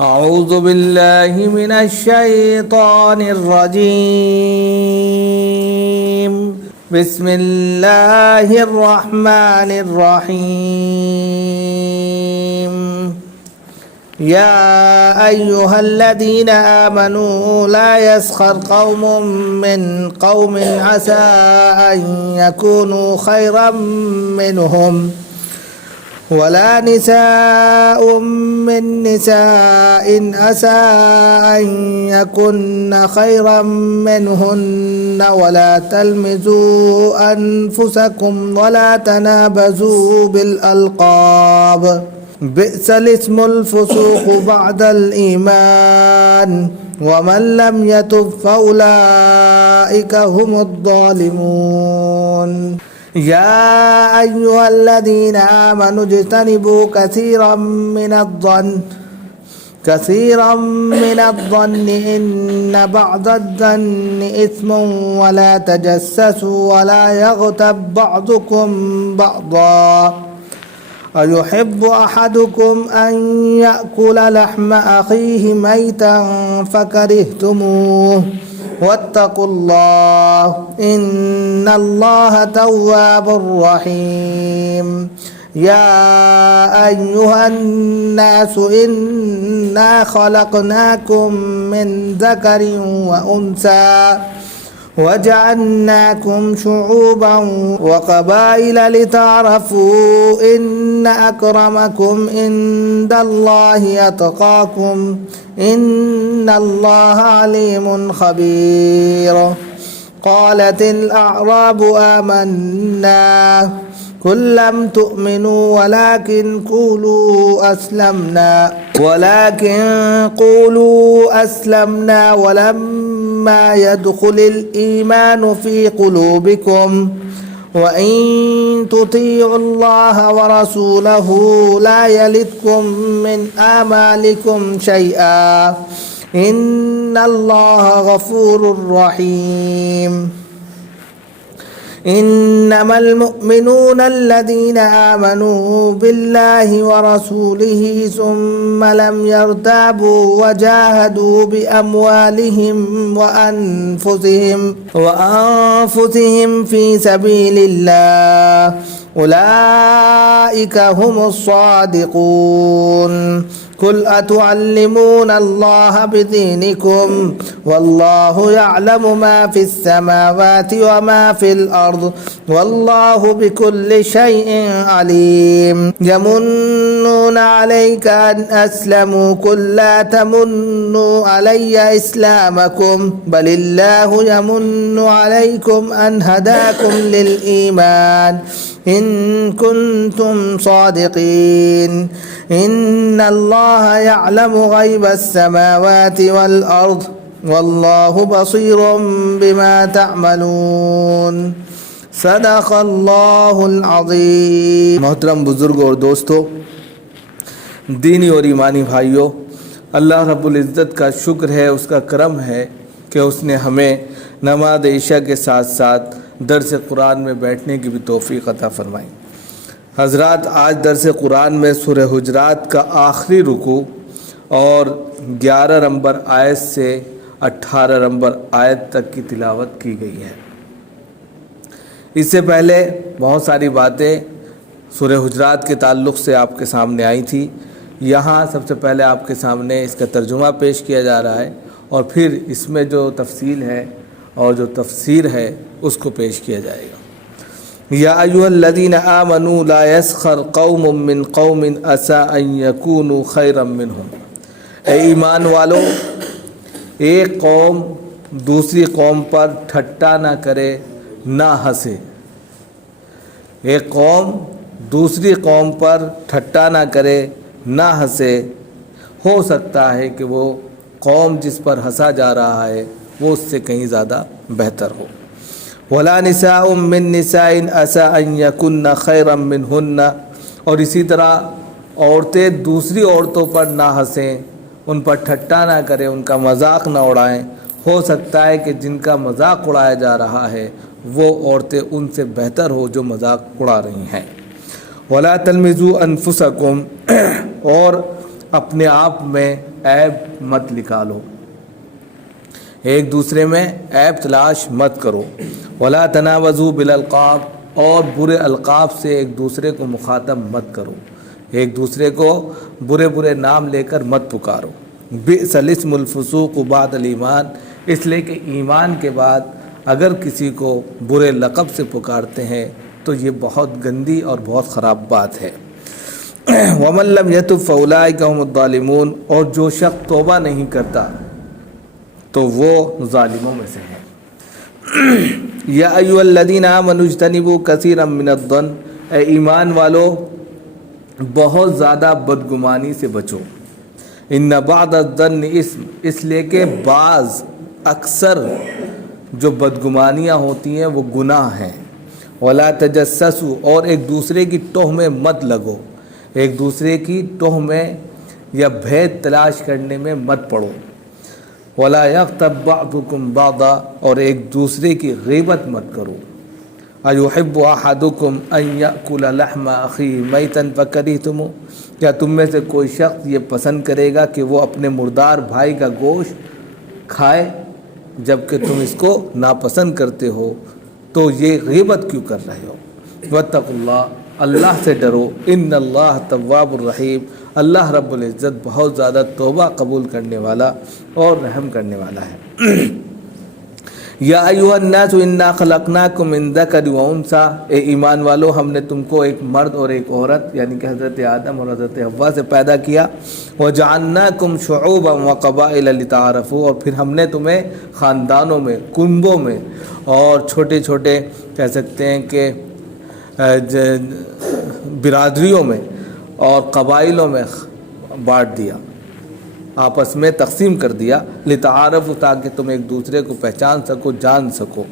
أعوذ بالله من الشيطان الرجيم. بسم الله الرحمن الرحيم. يا أيها الذين آمنوا لا يسخر قوم من قوم عسى أن يكونوا خيرا منهم ولا نساء من نساء عسى أن يكن خيرا منهن ولا تلمزوا أنفسكم ولا تنابزوا بالألقاب بئس الاسم الفسوق بعد الإيمان ومن لم يتب فأولئك هم الظالمون. يا أيها الذين آمنوا اجتنبوا كثيرا من الظن إن بعض الظن إثم ولا تجسسوا ولا يغتب بعضكم بعضا أيحب أحدكم أن يأكل لحم أخيه ميتا فكرهتموه واتقوا الله إن الله تواب رحيم. يا أيها الناس إنا خلقناكم من ذكر وأنثى وجعلناكم شعوبا وقبائل لتعرفوا إن أكرمكم عند الله أتقاكم إن الله عليم خبير. قالت الأعراب آمنا قل لم تؤمنوا ولكن قولوا أسلمنا ولما يدخل الإيمان في قلوبكم وإن تطيعوا الله ورسوله لا يلدكم من أعمالكم شيئا إن الله غفور رحيم. إنما المؤمنون الذين آمنوا بالله ورسوله ثم لم يرتابوا وجاهدوا بأموالهم وأنفسهم في سبيل الله أولئك هم الصادقون. قل أتعلمون الله بدينكم والله يعلم ما في السماوات وما في الأرض والله بكل شيء عليم. يمنون عليك أن أسلموا قل لا تمنوا علي إسلامكم بل الله يمن عليكم أن هداكم للإيمان إن كنتم صادقين. إن الله يعلم غيب السماوات والأرض والله بصير بما تعملون. صدق اللہ العظیم. محترم بزرگوں اور دوستوں، دینی اور ایمانی بھائیوں، اللہ رب العزت کا شکر ہے، اس کا کرم ہے کہ اس نے ہمیں نماز عشاء کے ساتھ ساتھ درس قرآن میں بیٹھنے کی بھی توفیق عطا فرمائی. حضرات، آج درس قرآن میں سورہ حجرات کا آخری رکوع اور 11 نمبر آیت سے 18 نمبر آیت تک کی تلاوت کی گئی ہے. اس سے پہلے بہت ساری باتیں سورہ حجرات کے تعلق سے آپ کے سامنے آئی تھی. یہاں سب سے پہلے آپ کے سامنے اس کا ترجمہ پیش کیا جا رہا ہے اور پھر اس میں جو تفصیل ہے اور جو تفسیر ہے اس کو پیش کیا جائے گا. یا ایھا الذین آمنوا لا یسخر قوم من قوم عسى ان یکونوا خیرا منہم. اے ایمان والو، ایک قوم دوسری قوم پر ٹھٹا نہ کرے نہ ہنسے. ایک قوم دوسری قوم پر ٹھٹا نہ کرے نہ ہنسے. ہو سکتا ہے کہ وہ قوم جس پر ہنسا جا رہا ہے وہ اس سے کہیں زیادہ بہتر ہو. ولا نساء من نساء عسى ان يكن خيرا منهن. اور اسی طرح عورتیں دوسری عورتوں پر نہ ہنسیں، ان پر ٹھٹا نہ کریں، ان کا مذاق نہ اڑائیں. ہو سکتا ہے کہ جن کا مذاق اڑایا جا رہا ہے وہ عورتیں ان سے بہتر ہو جو مذاق اڑا رہی ہیں. ولا تلمزوا انفسکم. اور اپنے آپ میں عیب مت نکالو، ایک دوسرے میں عیب تلاش مت کرو۔ ولا تنابزوا بالالقاب، اور برے القاب سے ایک دوسرے کو مخاطب مت کرو، ایک دوسرے کو برے برے نام لے کر مت پکارو۔ بئس الاسم الفسوق بعد الایمان، اس لیے کہ ایمان کے بعد اگر کسی کو برے لقب سے پکارتے ہیں تو یہ بہت گندی اور بہت خراب بات ہے۔ ومن لم یتب فاولئک هم الظالمون، اور جو شخص توبہ نہیں کرتا تو وہ ظالموں میں سے ہے۔ یا ایھا الذین آمنوا اجتنبوا کثیرا من الظن، اے ایمان والو بہت زیادہ بدگمانی سے بچو۔ ان بعض الظن اسم، اس لیے کہ بعض اکثر جو بدگمانیاں ہوتی ہیں وہ گناہ ہیں۔ ولا تجسسوا، اور ایک دوسرے کی ٹوہ میں مت لگو، ایک دوسرے کی ٹوہ میں یا بھید تلاش کرنے میں مت پڑو۔ ولا یغتب بعضکم بعضا، اور ایک دوسرے کی غیبت مت کرو۔ ایحب احدکم ان یأکل لحم اخیہ میتا فکرہتموہ، کیا تم میں سے کوئی شخص یہ پسند کرے گا کہ وہ اپنے مردار بھائی کا گوشت کھائے جبکہ تم اس کو ناپسند کرتے ہو؟ تو یہ غیبت کیوں کر رہے ہو؟ واتقوا اللہ، اللہ سے ڈرو، ان اللہ تواب الرحیم، اللہ رب العزت بہت زیادہ توبہ قبول کرنے والا اور رحم کرنے والا ہے۔ یا ایھا الناس انا خلقناکم من ذکر و انثی، اے ایمان والو ہم نے تم کو ایک مرد اور ایک عورت یعنی کہ حضرت آدم اور حضرت حوا سے پیدا کیا۔ وجعلناکم شعوبا وقبائل لتعارفوا، اور پھر ہم نے تمہیں خاندانوں میں، کنبوں میں اور چھوٹے چھوٹے کہہ سکتے ہیں کہ برادریوں میں اور قبائلوں میں بانٹ دیا، آپس میں تقسیم کر دیا۔ لتعارفوا، تاکہ تم ایک دوسرے کو پہچان سکو، جان سکو۔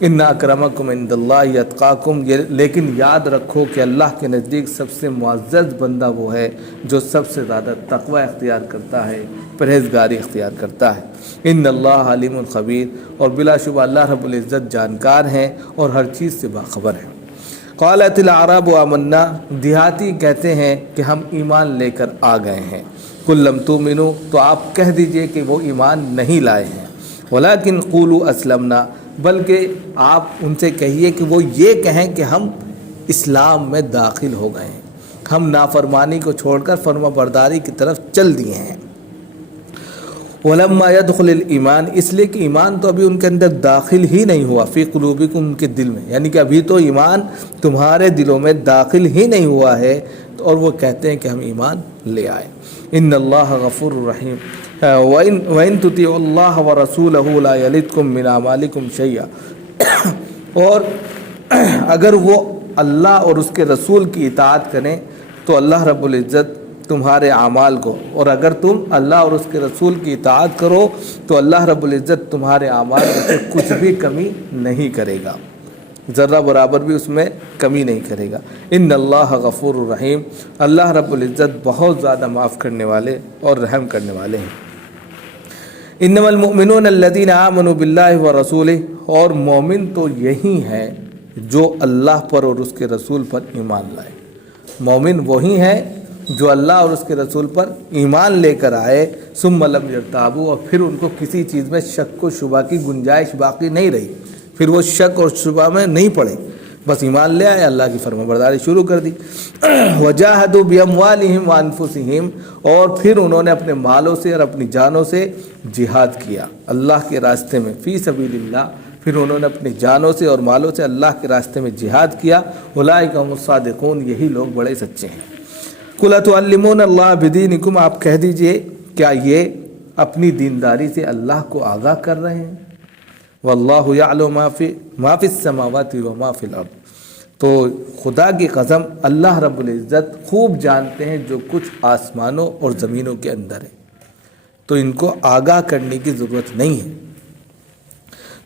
ان اکرمکم عند اللہ اتقاکم، لیکن یاد رکھو کہ اللہ کے نزدیک سب سے معزز بندہ وہ ہے جو سب سے زیادہ تقوی اختیار کرتا ہے، پرہیزگاری اختیار کرتا ہے۔ ان اللہ علیم خبیر، اور بلا شبہ اللہ رب العزت جانکار ہیں اور ہر چیز سے باخبر ہیں۔ قالت الاعراب آمنا، دیہاتی کہتے ہیں کہ ہم ایمان لے کر آ گئے ہیں۔ قل لم تؤمنوا، تو آپ کہہ دیجئے کہ وہ ایمان نہیں لائے ہیں۔ ولکن قولوا اسلمنا، بلکہ آپ ان سے کہیے کہ وہ یہ کہیں کہ ہم اسلام میں داخل ہو گئے ہیں، ہم نافرمانی کو چھوڑ کر فرما برداری کی طرف چل دیے ہیں۔ ولما يدخل الایمان، اس لیے کہ ایمان تو ابھی ان کے اندر داخل ہی نہیں ہوا، فی قلوبکم، ان کے دل میں، یعنی کہ ابھی تو ایمان تمہارے دلوں میں داخل ہی نہیں ہوا ہے، اور وہ کہتے ہیں کہ ہم ایمان لے آئے۔ ان اللہ غفور رحیم، وَإِن تُطِيعُوا اللَّهَ وَرَسُولَهُ لَا يَلِدْكُم مِّنْ أَعْمَالِكُمْ شَيْئًا، اور اگر وہ اللہ اور اس کے رسول کی اطاعت کریں تو اللہ رب العزت تمہارے اعمال کو، اور اگر تم اللہ اور اس کے رسول کی اطاعت کرو تو اللہ رب العزت تمہارے اعمال میں سے کچھ بھی کمی نہیں کرے گا، ذرہ برابر بھی اس میں کمی نہیں کرے گا۔ ان اللہ غفور الرحیم، اللہ رب العزت بہت زیادہ معاف کرنے والے اور رحم کرنے والے ہیں۔ انما المؤمنون الذین آمنوا باللہ ورسولہ، اور مومن تو یہی ہیں جو اللہ پر اور اس کے رسول پر ایمان لائے۔ مومن وہی ہیں جو اللہ اور اس کے رسول پر ایمان لے کر آئے، ثم لم یرتابوا، اور پھر ان کو کسی چیز میں شک و شبہ کی گنجائش باقی نہیں رہی، پھر وہ شک اور شبہ میں نہیں پڑے، بس ایمان لے آئے، اللہ کی فرما برداری شروع کر دی۔ وجاہدوا باموالہم وانفسہم، اور پھر انہوں نے اپنے مالوں سے اور اپنی جانوں سے جہاد کیا اللہ کے راستے میں، فی سبیل اللہ، پھر انہوں نے اپنی جانوں سے اور مالوں سے اللہ کے راستے میں جہاد کیا۔ اولئک هم الصادقون، یہی لوگ بڑے سچے ہیں۔ قل اتعلمون اللہ بدینکم، آپ کہہ دیجئے کیا یہ اپنی دینداری سے اللہ کو آگاہ کر رہے ہیں؟ واللہ یعلم ما فی السماوات وما فی الارض، تو خدا کی قسم اللہ رب العزت خوب جانتے ہیں جو کچھ آسمانوں اور زمینوں کے اندر ہے، تو ان کو آگاہ کرنے کی ضرورت نہیں ہے۔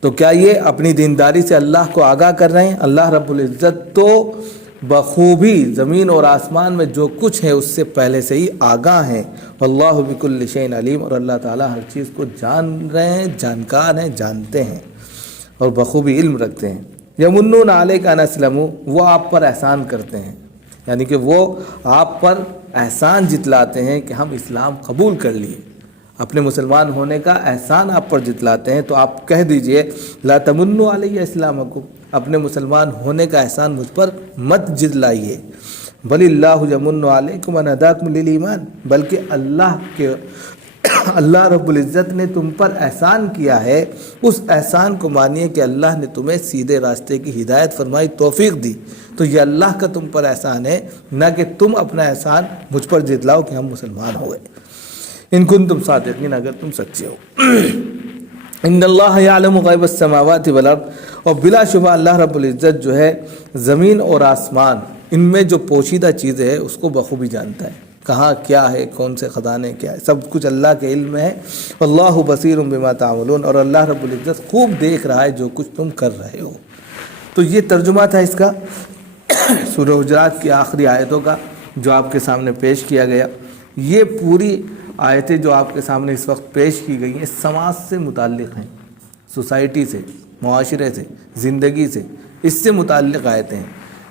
تو کیا یہ اپنی دینداری سے اللہ کو آگاہ کر رہے ہیں؟ اللہ رب العزت تو بخوبی زمین اور آسمان میں جو کچھ ہے اس سے پہلے سے ہی آگاہ ہیں۔ واللہ بکل شیء علیم، اور اللہ تعالیٰ ہر چیز کو جان رہے ہیں، جانکار ہیں، جانتے ہیں اور بخوبی علم رکھتے ہیں۔ یمنون علیک ان اسلموا، وہ آپ پر احسان کرتے ہیں، یعنی کہ وہ آپ پر احسان جتلاتے ہیں کہ ہم اسلام قبول کر لیے، اپنے مسلمان ہونے کا احسان آپ پر جتلاتے ہیں، تو آپ کہہ دیجئے لا تمنوا علیہ اسلامکم، اپنے مسلمان ہونے کا احسان مجھ پر مت جتلائیے، بل اللہ یمن علیکم ان ہداکم للایمان، بلکہ اللہ رب العزت نے تم پر احسان کیا ہے، اس احسان کو مانیے کہ اللہ نے تمہیں سیدھے راستے کی ہدایت فرمائی، توفیق دی، تو یہ اللہ کا تم پر احسان ہے، نہ کہ تم اپنا احسان مجھ پر جتلاؤ کہ ہم مسلمان ہو گئے، ان کنتم صادقین، اگر تم سچے ہو۔ ان اللہ یعلم غیب السماوات والارض، اور بلا شبہ اللہ رب العزت جو ہے زمین اور آسمان ان میں جو پوشیدہ چیزیں ہیں اس کو بخوبی جانتا ہے، کہاں کیا ہے، کون سے خزانے کیا ہے، سب کچھ اللہ کے علم میں ہے۔ واللہ بصیر بما تعملون، اور اللہ رب العزت خوب دیکھ رہا ہے جو کچھ تم کر رہے ہو۔ تو یہ ترجمہ تھا اس کا سورہ حجرات کی آخری آیتوں کا جو آپ کے سامنے پیش کیا گیا۔ یہ پوری آیتیں جو آپ کے سامنے اس وقت پیش کی گئی ہیں سماج سے متعلق ہیں، سوسائٹی سے، معاشرے سے، زندگی سے، اس سے متعلق آیتیں ہیں۔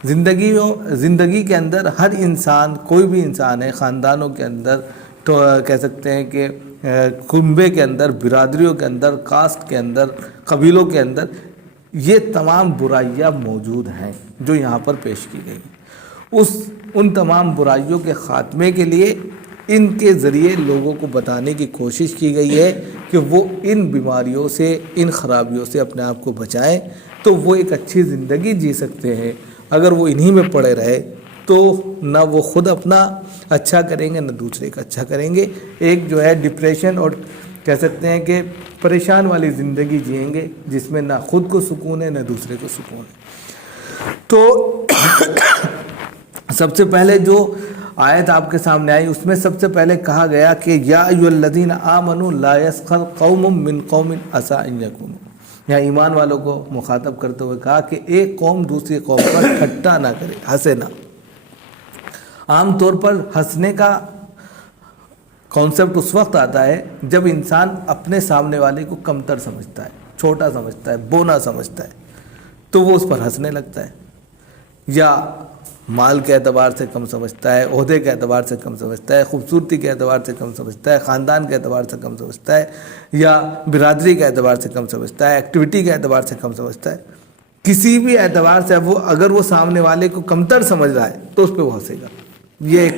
زندگی کے اندر ہر انسان، کوئی بھی انسان ہے، خاندانوں کے اندر تو کہہ سکتے ہیں کہ کنبے کے اندر، برادریوں کے اندر، کاسٹ کے اندر، قبیلوں کے اندر، یہ تمام برائیاں موجود ہیں جو یہاں پر پیش کی گئی۔ ان تمام برائیوں کے خاتمے کے لیے ان کے ذریعے لوگوں کو بتانے کی کوشش کی گئی ہے کہ وہ ان بیماریوں سے، ان خرابیوں سے اپنے آپ کو بچائیں، تو وہ ایک اچھی زندگی جی سکتے ہیں۔ اگر وہ انہی میں پڑے رہے تو نہ وہ خود اپنا اچھا کریں گے نہ دوسرے کا اچھا کریں گے، ایک جو ہے ڈپریشن اور کہہ سکتے ہیں کہ پریشان والی زندگی جئیں گے جس میں نہ خود کو سکون ہے نہ دوسرے کو سکون ہے۔ تو سب سے پہلے جو آیت آپ کے سامنے آئی اس میں سب سے پہلے کہا گیا کہ یا ایھا الذین آمنوا لا یسخر قوم من قوم عسیٰ ان یکونوا، یہاں ایمان والوں کو مخاطب کرتے ہوئے کہا کہ ایک قوم دوسری قوم پر ٹھٹا نہ کرے، ہنسے نہ۔ عام طور پر ہنسنے کا کانسیپٹ اس وقت آتا ہے جب انسان اپنے سامنے والے کو کمتر سمجھتا ہے، چھوٹا سمجھتا ہے، بونا سمجھتا ہے، تو وہ اس پر ہنسنے لگتا ہے، یا مال کے اعتبار سے کم سمجھتا ہے، عہدے کے اعتبار سے کم سمجھتا ہے، خوبصورتی کے اعتبار سے کم سمجھتا ہے، خاندان کے اعتبار سے کم سمجھتا ہے، یا برادری کے اعتبار سے کم سمجھتا ہے، ایکٹیویٹی کے اعتبار سے کم سمجھتا ہے، کسی بھی اعتبار سے اگر وہ سامنے والے کو کمتر سمجھ رہا ہے تو اس پہ وہ ہنسے گا۔ یہ ایک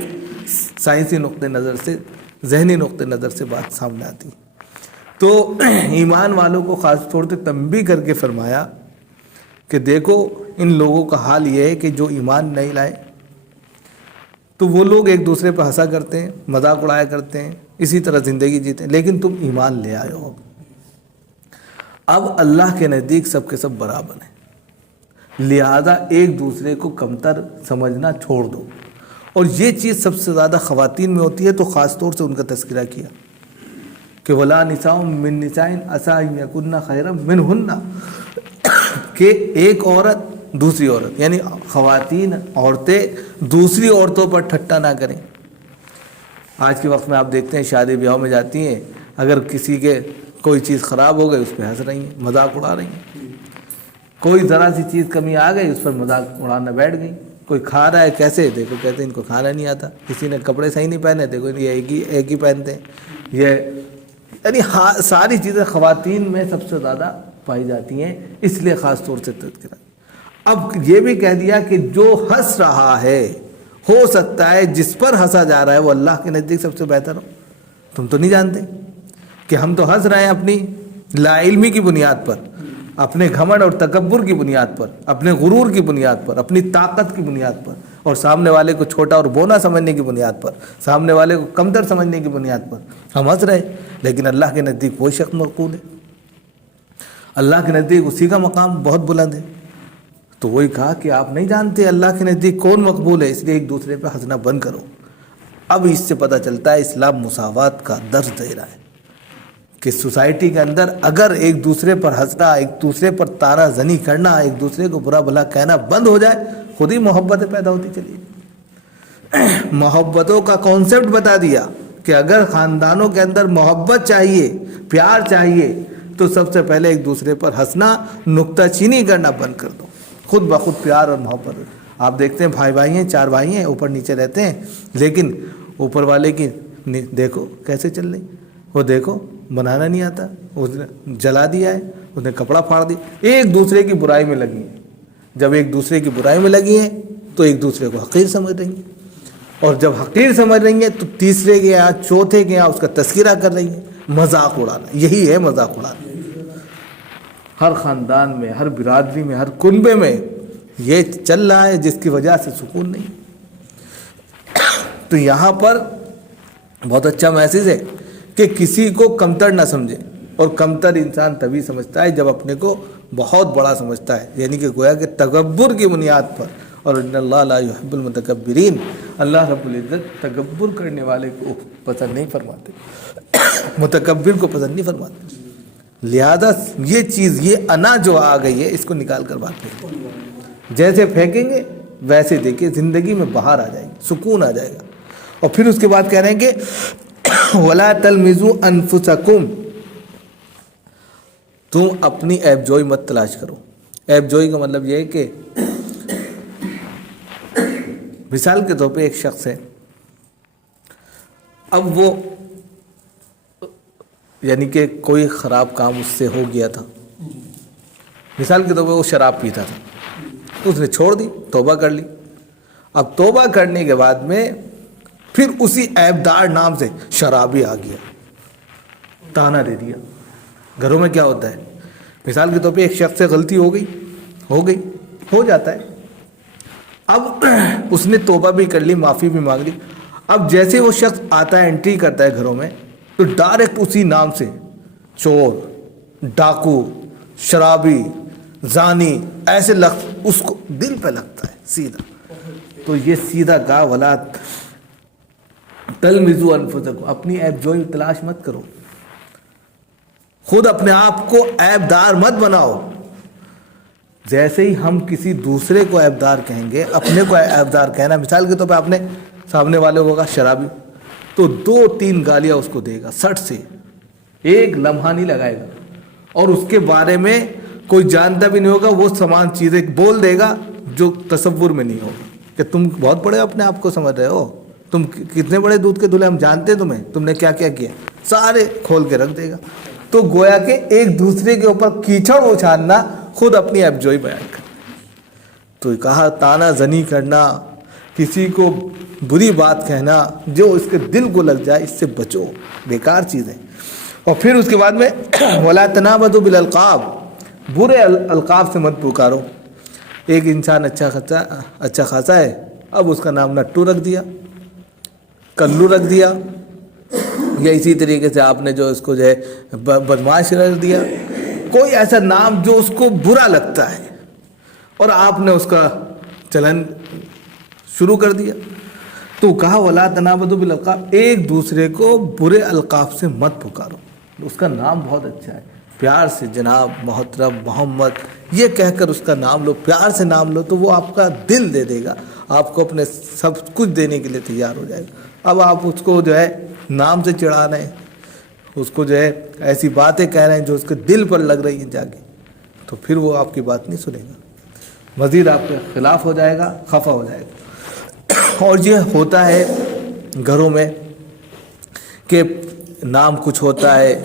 سائنسی نقطہ نظر سے، ذہنی نقطہ نظر سے بات سامنے آتی ہے۔ تو ایمان والوں کو خاص طور سے تنبیہ کر کے فرمایا کہ دیکھو ان لوگوں کا حال یہ ہے کہ جو ایمان نہیں لائے، تو وہ لوگ ایک دوسرے پہ ہنسا کرتے ہیں، مذاق اڑایا کرتے ہیں، اسی طرح زندگی جیتے ہیں، لیکن تم ایمان لے آئے ہو۔ اب اللہ کے نزدیک سب کے سب برابر ہیں، لہذا ایک دوسرے کو کمتر سمجھنا چھوڑ دو۔ اور یہ چیز سب سے زیادہ خواتین میں ہوتی ہے، تو خاص طور سے ان کا تذکرہ کیا کہ وَلَا نِسَاءٌ مِّن نِسَاءٍ عَسَىٰ أَن يَكُنَّ خَيْرًا مِّنْهُنَّ، کہ ایک عورت دوسری عورت، یعنی خواتین، عورتیں دوسری عورتوں پر ٹھٹا نہ کریں۔ آج کے وقت میں آپ دیکھتے ہیں شادی بیاہوں میں جاتی ہیں، اگر کسی کے کوئی چیز خراب ہو گئی اس پہ ہنس رہی ہیں، مذاق اڑا رہی ہیں، کوئی ذرا سی چیز کمی آ گئی اس پر مذاق اڑانا بیٹھ گئی، کوئی کھا رہا ہے کیسے، دیکھو کہتے ہیں ان کو کھانا نہیں آتا، کسی نے کپڑے صحیح نہیں پہنے، دیکھو یہ ایک ہی پہنتے ہیں، یعنی ساری چیزیں خواتین میں سب سے زیادہ پائی جاتی ہیں، اس لیے خاص طور سے تذکرہ۔ اب یہ بھی کہہ دیا کہ جو ہنس رہا ہے، ہو سکتا ہے جس پر ہنسا جا رہا ہے وہ اللہ کے نزدیک سب سے بہتر ہو۔ تم تو نہیں جانتے کہ ہم تو ہنس رہے ہیں اپنی لا علمی کی بنیاد پر، اپنے گھمنڈ اور تکبر کی بنیاد پر، اپنے غرور کی بنیاد پر، اپنی طاقت کی بنیاد پر، اور سامنے والے کو چھوٹا اور بونا سمجھنے کی بنیاد پر، سامنے والے کو کمتر سمجھنے کی بنیاد پر ہم ہنس رہے ہیں، لیکن اللہ کے نزدیک وہی شخص مقبول ہے، اللہ کے نزدیک اسی کا مقام بہت بلند ہے۔ تو وہی کہا کہ آپ نہیں جانتے اللہ کے نزدیک کون مقبول ہے، اس لیے ایک دوسرے پہ ہنسنا بند کرو۔ اب اس سے پتہ چلتا ہے اسلام مساوات کا درس دے رہا ہے کہ سوسائٹی کے اندر اگر ایک دوسرے پر ہنسنا، ایک دوسرے پر طعنہ زنی کرنا، ایک دوسرے کو برا بھلا کہنا بند ہو جائے، خود ہی محبتیں پیدا ہوتی چلی جائیں۔ محبتوں کا کانسیپٹ بتا دیا کہ اگر خاندانوں کے اندر محبت چاہیے، پیار چاہیے، تو سب سے پہلے ایک دوسرے پر ہنسنا، نکتہ چینی کرنا بند کر دو، خود بخود پیار اور محبت۔ آپ دیکھتے ہیں بھائی بھائی ہیں، 4 بھائی ہیں، اوپر نیچے رہتے ہیں، لیکن اوپر والے کی دیکھو کیسے چل رہی، وہ دیکھو بنانا نہیں آتا، اس نے جلا دیا ہے، اس نے کپڑا پھاڑ دیا، ایک دوسرے کی برائی میں لگی ہیں۔ جب ایک دوسرے کی برائی میں لگی ہیں تو ایک دوسرے کو حقیر سمجھ رہی ہیں، اور جب حقیر سمجھ رہی ہیں تو تیسرے کے یہاں چوتھے کے یہاں اس کا تذکرہ کر رہی ہیں، مذاق اڑانا، یہی ہے مذاق اڑانا۔ ہر خاندان میں، ہر برادری میں، ہر کنبے میں یہ چل رہا ہے، جس کی وجہ سے سکون نہیں۔ تو یہاں پر بہت اچھا میسیج ہے کہ کسی کو کمتر نہ سمجھے، اور کمتر انسان تبھی سمجھتا ہے جب اپنے کو بہت بڑا سمجھتا ہے، یعنی کہ گویا کہ تکبر کی بنیاد پر۔ اور ان اللہ لا يحب المتکبرین، اللہ رب العزت تکبر کرنے والے کو پسند نہیں فرماتے، متکبر کو پسند نہیں فرماتے۔ لہذا یہ چیز، یہ انا جو آ گئی ہے، اس کو نکال کر بات کریں، جیسے پھینکیں گے ویسے دیکھیں زندگی میں باہر آ جائے گی، سکون آ جائے گا۔ اور پھر اس کے بعد کہہ رہے ہیں کہ وَلَا تَلْمِزُوا أَنفُسَكُمْ، تم اپنی عیب جوئی مت تلاش کرو۔ عیب جوئی کا مطلب یہ ہے کہ مثال کے طور پہ ایک شخص ہے، اب وہ یعنی کہ کوئی خراب کام اس سے ہو گیا تھا، مثال کے طور پہ وہ شراب پیتا تھا، اس نے چھوڑ دی، توبہ کر لی۔ اب توبہ کرنے کے بعد میں پھر اسی عیبدار نام سے شرابی آ گیا، تانا دے دیا۔ گھروں میں کیا ہوتا ہے، مثال کے طور پہ ایک شخص سے غلطی ہو جاتا ہے، اب اس نے توبہ بھی کر لی، معافی بھی مانگ لی۔ اب جیسے وہ شخص آتا ہے، انٹری کرتا ہے گھروں میں، تو ڈائریکٹ اسی نام سے چور، ڈاکو، شرابی، زانی، ایسے لفظ اس کو دل پہ لگتا ہے سیدھا۔ تو یہ سیدھا کہا ولا تلمزوا انفسکم، اپنی عیب جوئی تلاش مت کرو، خود اپنے آپ کو عیب دار مت بناؤ۔ جیسے ہی ہم کسی دوسرے کو عیب دار کہیں گے، اپنے کو عیب دار کہنا، مثال کے طور پہ آپ نے سامنے والے ہوگا شرابی، تو 2-3 گالیاں اس کو دے گا، سٹ سے ایک لمحہ نہیں لگائے گا، اور اس کے بارے میں کوئی جانتا بھی نہیں ہوگا، وہ سامان چیزیں بول دے گا جو تصور میں نہیں ہوگا، کہ تم بہت بڑے اپنے آپ کو سمجھ رہے ہو، تم کتنے بڑے دودھ کے دھلے، ہم جانتے ہیں تمہیں، تم نے کیا کیا کیا، سارے کھول کے رکھ دے گا۔ تو گویا کہ ایک دوسرے کے اوپر کیچڑ اچھالنا، خود اپنی عیب جوئی بیان کرنا۔ تو کہا تانا زنی کرنا، کسی کو بری بات کہنا جو اس کے دل کو لگ جائے، اس سے بچو، بیکار چیز ہے۔ اور پھر اس کے بعد میں وَلَا تَنَابَذُوا بِالْأَلْقَابِ، برے القاب سے مت پکارو۔ ایک انسان اچھا خاصا ہے، اب اس کا نام نٹو رکھ دیا، کلو رکھ دیا، یا اسی طریقے سے آپ نے جو اس کو جو ہے بدماش رکھ دیا، کوئی ایسا نام جو اس کو برا لگتا ہے، اور آپ نے اس کا چلن شروع کر دیا۔ تو کہا وَلَا تَنَابَذُوا بِالْأَلْقَابِ، ایک دوسرے کو برے القاب سے مت پکارو۔ اس کا نام بہت اچھا ہے، پیار سے جناب، محترم، محمد، یہ کہہ کر اس کا نام لو، پیار سے نام لو، تو وہ آپ کا دل دے دے گا، آپ کو اپنے سب کچھ دینے کے لیے تیار ہو جائے گا۔ اب آپ اس کو جو ہے نام سے چڑھا رہے ہیں، اس کو جو ہے ایسی باتیں کہہ رہے ہیں جو اس کے دل پر لگ رہی ہیں جا کے، تو پھر وہ آپ کی بات نہیں سنے گا، مزید آپ کے خلاف ہو جائے گا، خفا ہو جائے گا۔ اور یہ ہوتا ہے گھروں میں کہ نام کچھ ہوتا ہے،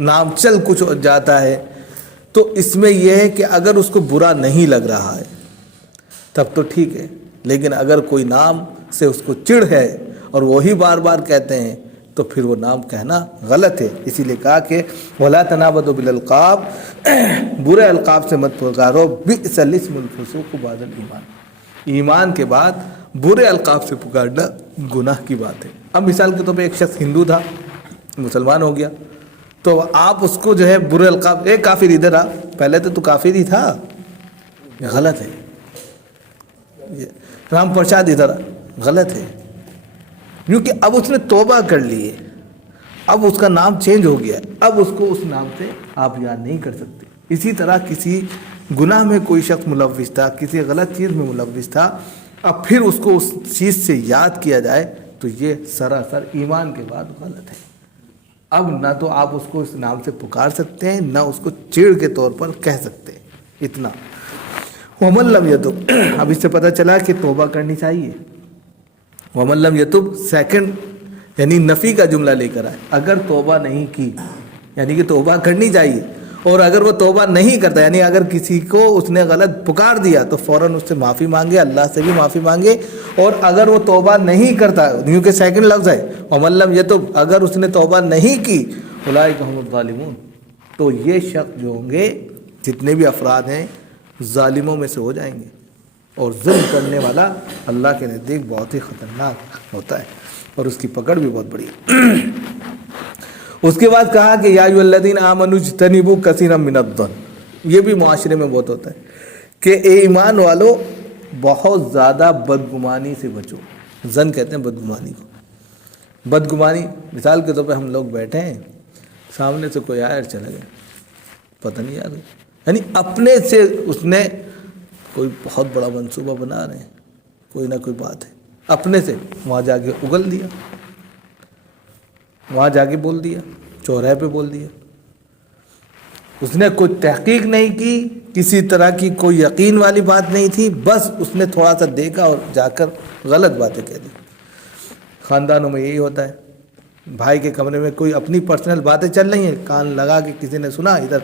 نام چل کچھ ہو جاتا ہے، تو اس میں یہ ہے کہ اگر اس کو برا نہیں لگ رہا ہے تب تو ٹھیک ہے، لیکن اگر کوئی نام سے اس کو چڑ ہے اور وہی بار بار کہتے ہیں تو پھر وہ نام کہنا غلط ہے۔ اسی لیے کہا کہ وَلَا تَنَابَذُوا بِالْأَلْقَابِ، برے القاب سے مت پکارو، بِئْسَ الِاسْمُ الْفُسُوقُ بَعْدَ الْإِیمَانِ، ایمان کے بعد برے القاب سے پکارنا گناہ کی بات ہے۔ اب مثال کے طور پہ ایک شخص ہندو تھا، مسلمان ہو گیا، تو آپ اس کو جو ہے برے القاب، ایک کافر ادھر آ، پہلے تو کافر ہی تھا، غلط ہے، رام پرساد ادھر آ، غلط ہے، کیونکہ اب اس نے توبہ کر لی ہے، اب اس کا نام چینج ہو گیا، اب اس کو اس نام سے آپ یاد نہیں کر سکتے۔ اسی طرح کسی گناہ میں کوئی شخص ملوث تھا، کسی غلط چیز میں ملوث تھا، اب پھر اس کو اس چیز سے یاد کیا جائے تو یہ سراسر ایمان کے بعد غلط ہے۔ اب نہ تو آپ اس کو اس نام سے پکار سکتے ہیں، نہ اس کو چڑ کے طور پر کہہ سکتے ہیں، اتنا۔ ومن لم یتب، اب اس سے پتہ چلا کہ توبہ کرنی چاہیے. ومن لم یتب سیکنڈ یعنی نفی کا جملہ لے کر آئے. اگر توبہ نہیں کی یعنی کہ توبہ کرنی چاہیے، اور اگر وہ توبہ نہیں کرتا یعنی اگر کسی کو اس نے غلط پکار دیا تو فوراً اس سے معافی مانگے، اللہ سے بھی معافی مانگے. اور اگر وہ توبہ نہیں کرتا، کیونکہ سیکنڈ لفظ ہے ومن لم یتب، اگر اس نے توبہ نہیں کی اولئک هم الظالمون، تو یہ شخص جو ہوں گے، جتنے بھی افراد ہیں، ظالموں میں سے ہو جائیں گے. اور ظلم کرنے والا اللہ کے نزدیک بہت ہی خطرناک ہوتا ہے، اور اس کی پکڑ بھی بہت بڑی ہے. اس کے بعد کہا کہ یا ایھا الذین آمنوا اجتنبوا کثیرا من الظن. یہ بھی معاشرے میں بہت ہوتا ہے کہ اے ایمان والو بہت زیادہ بدگمانی سے بچو. ظن کہتے ہیں بدگمانی کو. بدگمانی مثال کے طور پہ ہم لوگ بیٹھے ہیں، سامنے سے کوئی آیا چلا گیا، پتہ نہیں یار، یعنی اپنے سے اس نے کوئی بہت بڑا منصوبہ بنا رہے ہیں، کوئی نہ کوئی بات ہے، اپنے سے وہاں جا کے اگل دیا، وہاں جا کے بول دیا، چوراہے پہ بول دیا. اس نے کوئی تحقیق نہیں کی، کسی طرح کی کوئی یقین والی بات نہیں تھی، بس اس نے تھوڑا سا دیکھا اور جا کر غلط باتیں کہہ دی. خاندانوں میں یہی ہوتا ہے، بھائی کے کمرے میں کوئی اپنی پرسنل باتیں چل رہی ہیں، کان لگا کے کسی نے سنا، ادھر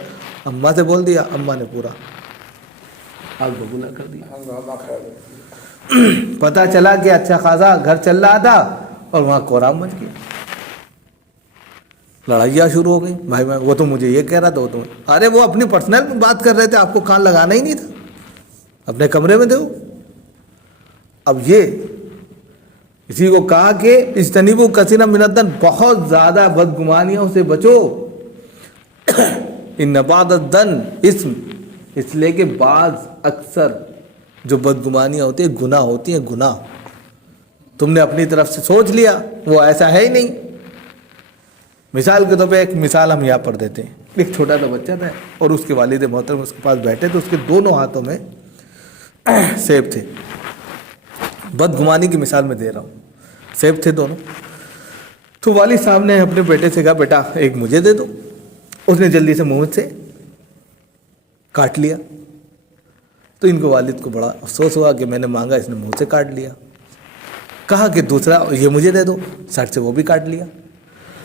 اماں سے بول دیا، اماں نے پورا آگ بگولا کر دیا. پتہ چلا کہ اچھا خاصا گھر چل رہا تھا اور وہاں کوہرام مچ گیا، لڑائیاں شروع ہو گئی. بھائی وہ تو مجھے یہ کہہ رہا تھا، وہ تو ارے وہ اپنی پرسنل بات کر رہے تھے، آپ کو کان لگانا ہی نہیں تھا، اپنے کمرے میں تھے. اب یہ اسی کو کہا کہ اجتنبوا کثیرا من الظن، بہت زیادہ بدگمانیوں سے بچو. ان بعض الظن اسم، اس لیے کہ بعض اکثر جو بدگمانیاں ہوتی ہیں گناہ ہوتی ہیں. گناہ تم نے اپنی طرف سے سوچ لیا، وہ ایسا ہے ہی نہیں. مثال کے طور پہ ایک مثال ہم یہاں پر دیتے ہیں. ایک چھوٹا سا بچہ تھا اور اس کے والد محترم اس کے پاس بیٹھے تو اس کے دونوں ہاتھوں میں سیب تھے. بدگمانی کی مثال میں دے رہا ہوں، سیب تھے دونوں. تو والد صاحب نے اپنے بیٹے سے کہا بیٹا ایک مجھے دے دو. اس نے جلدی سے منہ سے کاٹ لیا. تو ان کو والد کو بڑا افسوس ہوا کہ میں نے مانگا، اس نے منہ سے کاٹ لیا. کہا کہ دوسرا یہ مجھے دے دو، سٹ سے وہ بھی کاٹ لیا.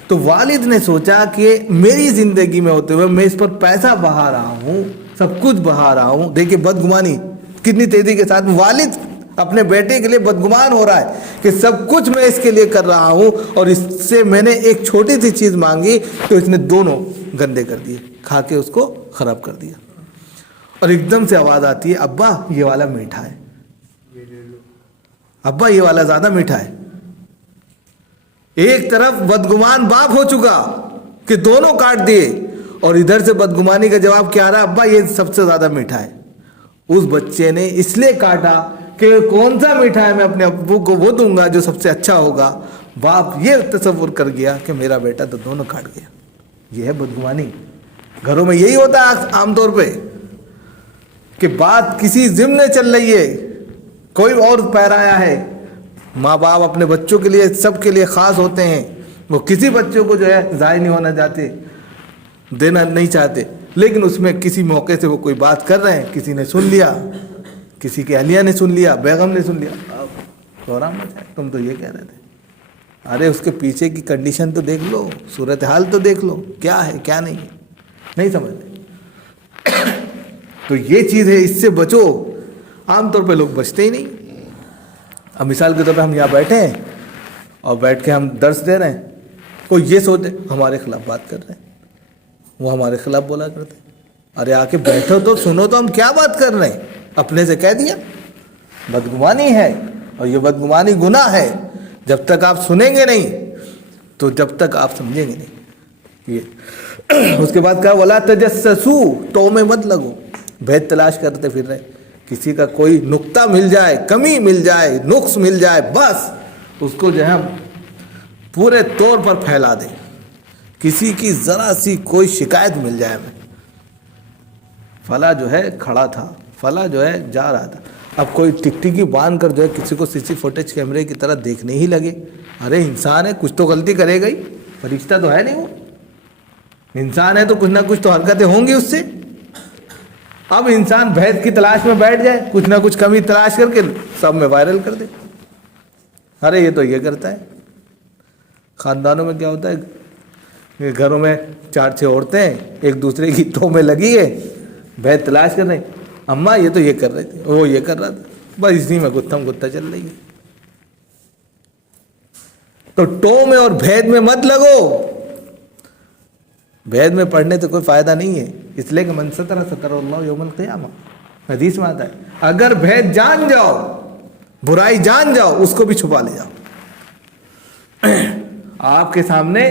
تو والد نے سوچا کہ میری زندگی میں ہوتے ہوئے میں اس پر پیسہ بہا رہا ہوں، سب کچھ بہا رہا ہوں. دیکھیں بدگمانی کتنی تیزی کے ساتھ والد اپنے بیٹے کے لیے بدگمان ہو رہا ہے کہ سب کچھ میں اس کے لیے کر رہا ہوں، اور اس سے میں نے ایک چھوٹی سی چیز مانگی تو اس نے دونوں گندے کر دیے، کھا کے اس کو خراب کر دیا. اور ایک دم سے آواز آتی ہے ابا یہ والا میٹھا ہے، ابا یہ والا زیادہ میٹھا ہے. ایک طرف بدگمان باپ ہو چکا کہ دونوں کاٹ دیے، اور ادھر سے بدگمانی کا جواب کیا آ رہا، ابا یہ سب سے زیادہ میٹھا ہے. اس بچے نے اس لیے کاٹا کہ کون سا میٹھا ہے میں اپنے ابو کو وہ دوں گا جو سب سے اچھا ہوگا. باپ یہ تصور کر گیا کہ میرا بیٹا تو دونوں کاٹ گیا. یہ ہے بدگمانی. گھروں میں یہی ہوتا ہے عام طور پہ کہ بات کسی ضمن چل رہی ہے، کوئی اور پیرایا ہے. ماں باپ اپنے بچوں کے لیے سب کے لیے خاص ہوتے ہیں، وہ کسی بچوں کو جو ہے ضائع نہیں ہونا چاہتے، دینا نہیں چاہتے. لیکن اس میں کسی موقع سے وہ کوئی بات کر رہے ہیں، کسی نے سن لیا، کسی کی اہلیہ نے سن لیا، بیگم نے سن لیا، کوہرام مچا ہے. تم تو یہ کہہ رہے تھے. ارے اس کے پیچھے کی کنڈیشن تو دیکھ لو، صورتحال تو دیکھ لو، کیا ہے کیا نہیں ہے. نہیں سمجھتے. تو یہ چیز ہے، اس سے بچو. عام طور پہ لوگ بچتے ہی نہیں. اب مثال کے طور پہ ہم یہاں بیٹھے ہیں اور بیٹھ کے ہم درس دے رہے ہیں، کوئی یہ سوچے ہمارے خلاف بات کر رہے ہیں، وہ ہمارے خلاف بولا کرتے ہیں. ارے آ کے بیٹھو تو سنو تو ہم کیا بات کر رہے ہیں. اپنے سے کہہ دیا. بدگمانی ہے، اور یہ بدگمانی گناہ ہے. جب تک آپ سنیں گے نہیں تو جب تک آپ سمجھیں گے نہیں. یہ اس کے بعد کہا ولا تجسسوا، تو میں مت لگو، بھید تلاش کرتے پھر رہے. کسی کا کوئی نقطہ مل جائے، کمی مل جائے، نقص مل جائے، بس اس کو جو ہے پورے طور پر پھیلا دیں. کسی کی ذرا سی کوئی شکایت مل جائے، میں فلاں جو ہے کھڑا تھا، فلاں جو ہے جا رہا تھا. اب کوئی ٹکٹکی باندھ کر جو ہے کسی کو CC فوٹیج کیمرے کی طرح دیکھنے ہی لگے. ارے انسان ہے، کچھ تو غلطی کرے گا ہی، فرشتہ تو ہے نہیں. وہ انسان ہے تو کچھ نہ کچھ تو حرکتیں ہوں گی اس سے. اب انسان بھید کی تلاش میں بیٹھ جائے، کچھ نہ کچھ کمی تلاش کر کے سب میں وائرل کر دے، ارے یہ تو یہ کرتا ہے۔ خاندانوں میں کیا ہوتا ہے، گھروں میں 4-6 عورتیں ایک دوسرے کی ٹو میں لگی ہے، بھید تلاش کر رہے ہیں، اماں یہ تو یہ کر رہے تھے، وہ یہ کر رہا تھا، بس اسی میں گتھم گتھا چل رہی ہے۔ تو ٹو میں اور بھید میں مت لگو، بھید میں پڑھنے تو کوئی فائدہ نہیں ہے، اس لیے کہ من ستر ستر اللہ یوم القیامہ، حدیث میں آتا ہے اگر بھید جان جاؤ، برائی جان جاؤ، اس کو بھی چھپا لے جاؤ۔ آپ کے سامنے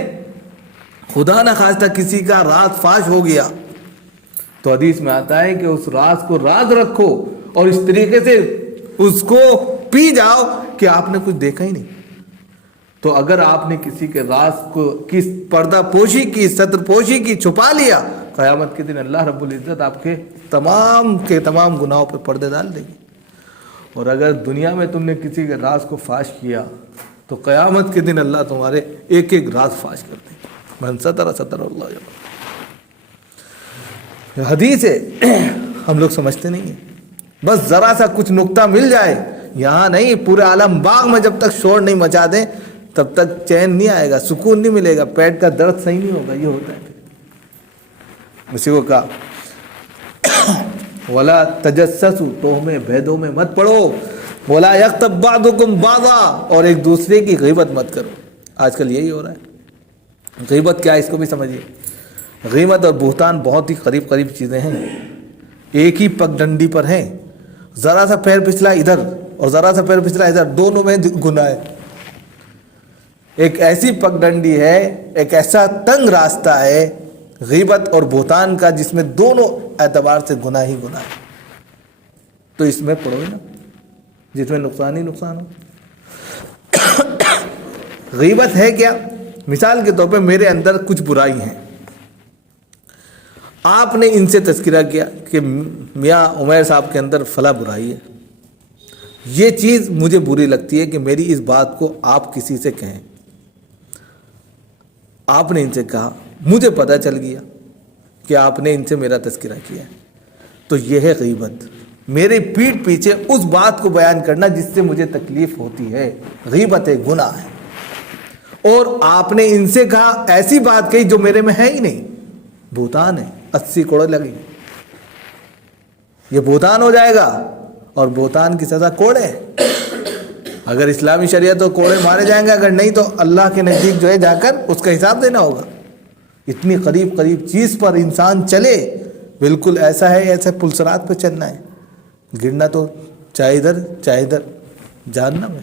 خدا نہ خواستہ کسی کا راز فاش ہو گیا تو حدیث میں آتا ہے کہ اس راز کو راز رکھو اور اس طریقے سے اس کو پی جاؤ کہ آپ نے کچھ دیکھا ہی نہیں۔ تو اگر آپ نے کسی کے راز کو کس پردہ پوشی کی، ستر پوشی کی، چھپا لیا، قیامت کے دن اللہ رب العزت آپ کے تمام گناہوں پہ پردے ڈال دے گی۔ اور اگر دنیا میں تم نے کسی کے راز کو فاش کیا تو قیامت کے دن اللہ تمہارے ایک ایک راز فاش کر دے گا۔ من ستر ستر اللہ، حدیث ہے، ہم لوگ سمجھتے نہیں ہیں، بس ذرا سا کچھ نقطہ مل جائے، یہاں نہیں پورے عالم باغ میں جب تک شور نہیں مچا دیں تب تک چین نہیں آئے گا، سکون نہیں ملے گا، پیٹ کا درد صحیح نہیں ہوگا، یہ ہوتا ہے۔ اسی کو کہا وَلَا تَجَسَّسُوا، توہمیں بھیدوں میں مت پڑو، وَلَا يَغْتَبْ بَعْضُكُمْ بَعْضًا، اور ایک دوسرے کی غیبت مت کرو۔ آج کل یہی ہو رہا ہے۔ غیبت کیا ہے اس کو بھی سمجھیے۔ غیبت اور بہتان بہت ہی قریب چیزیں ہیں، ایک ہی پگ ڈنڈی پر ہیں، ذرا سا پیر پھسلا ادھر اور ذرا سا پیر پھسلا ادھر، دونوں میں گناہ ہے۔ ایک ایسی پگ ڈنڈی ہے، ایک ایسا تنگ راستہ ہے غیبت اور بہتان کا جس میں دونوں اعتبار سے گناہ ہی گناہ ہے۔ تو اس میں پڑھو نا جس میں نقصان ہی نقصان ہو۔ غیبت ہے کیا؟ مثال کے طور پہ میرے اندر کچھ برائی ہیں، آپ نے ان سے تذکرہ کیا کہ میاں عمیر صاحب کے اندر فلاں برائی ہے، یہ چیز مجھے بری لگتی ہے کہ میری اس بات کو آپ کسی سے کہیں۔ آپ نے ان سے کہا، مجھے پتہ چل گیا کہ آپ نے ان سے میرا تذکرہ کیا ہے، تو یہ ہے غیبت، میرے پیٹھ پیچھے اس بات کو بیان کرنا جس سے مجھے تکلیف ہوتی ہے، غیبت ہے، گناہ ہے۔ اور آپ نے ان سے کہا، ایسی بات کہی جو میرے میں ہے ہی نہیں، بہتان ہے، 80 کوڑے لگیں، یہ بہتان ہو جائے گا، اور بہتان کی سزا کوڑے۔ اگر اسلامی شریعت تو کوڑے مارے جائیں گے، اگر نہیں تو اللہ کے نزدیک جو ہے جا کر اس کا حساب دینا ہوگا۔ اتنی قریب چیز پر انسان چلے، بالکل ایسا ہے ایسے پلسرات پہ چلنا ہے، گرنا تو چاہے ادھر جہنم ہے۔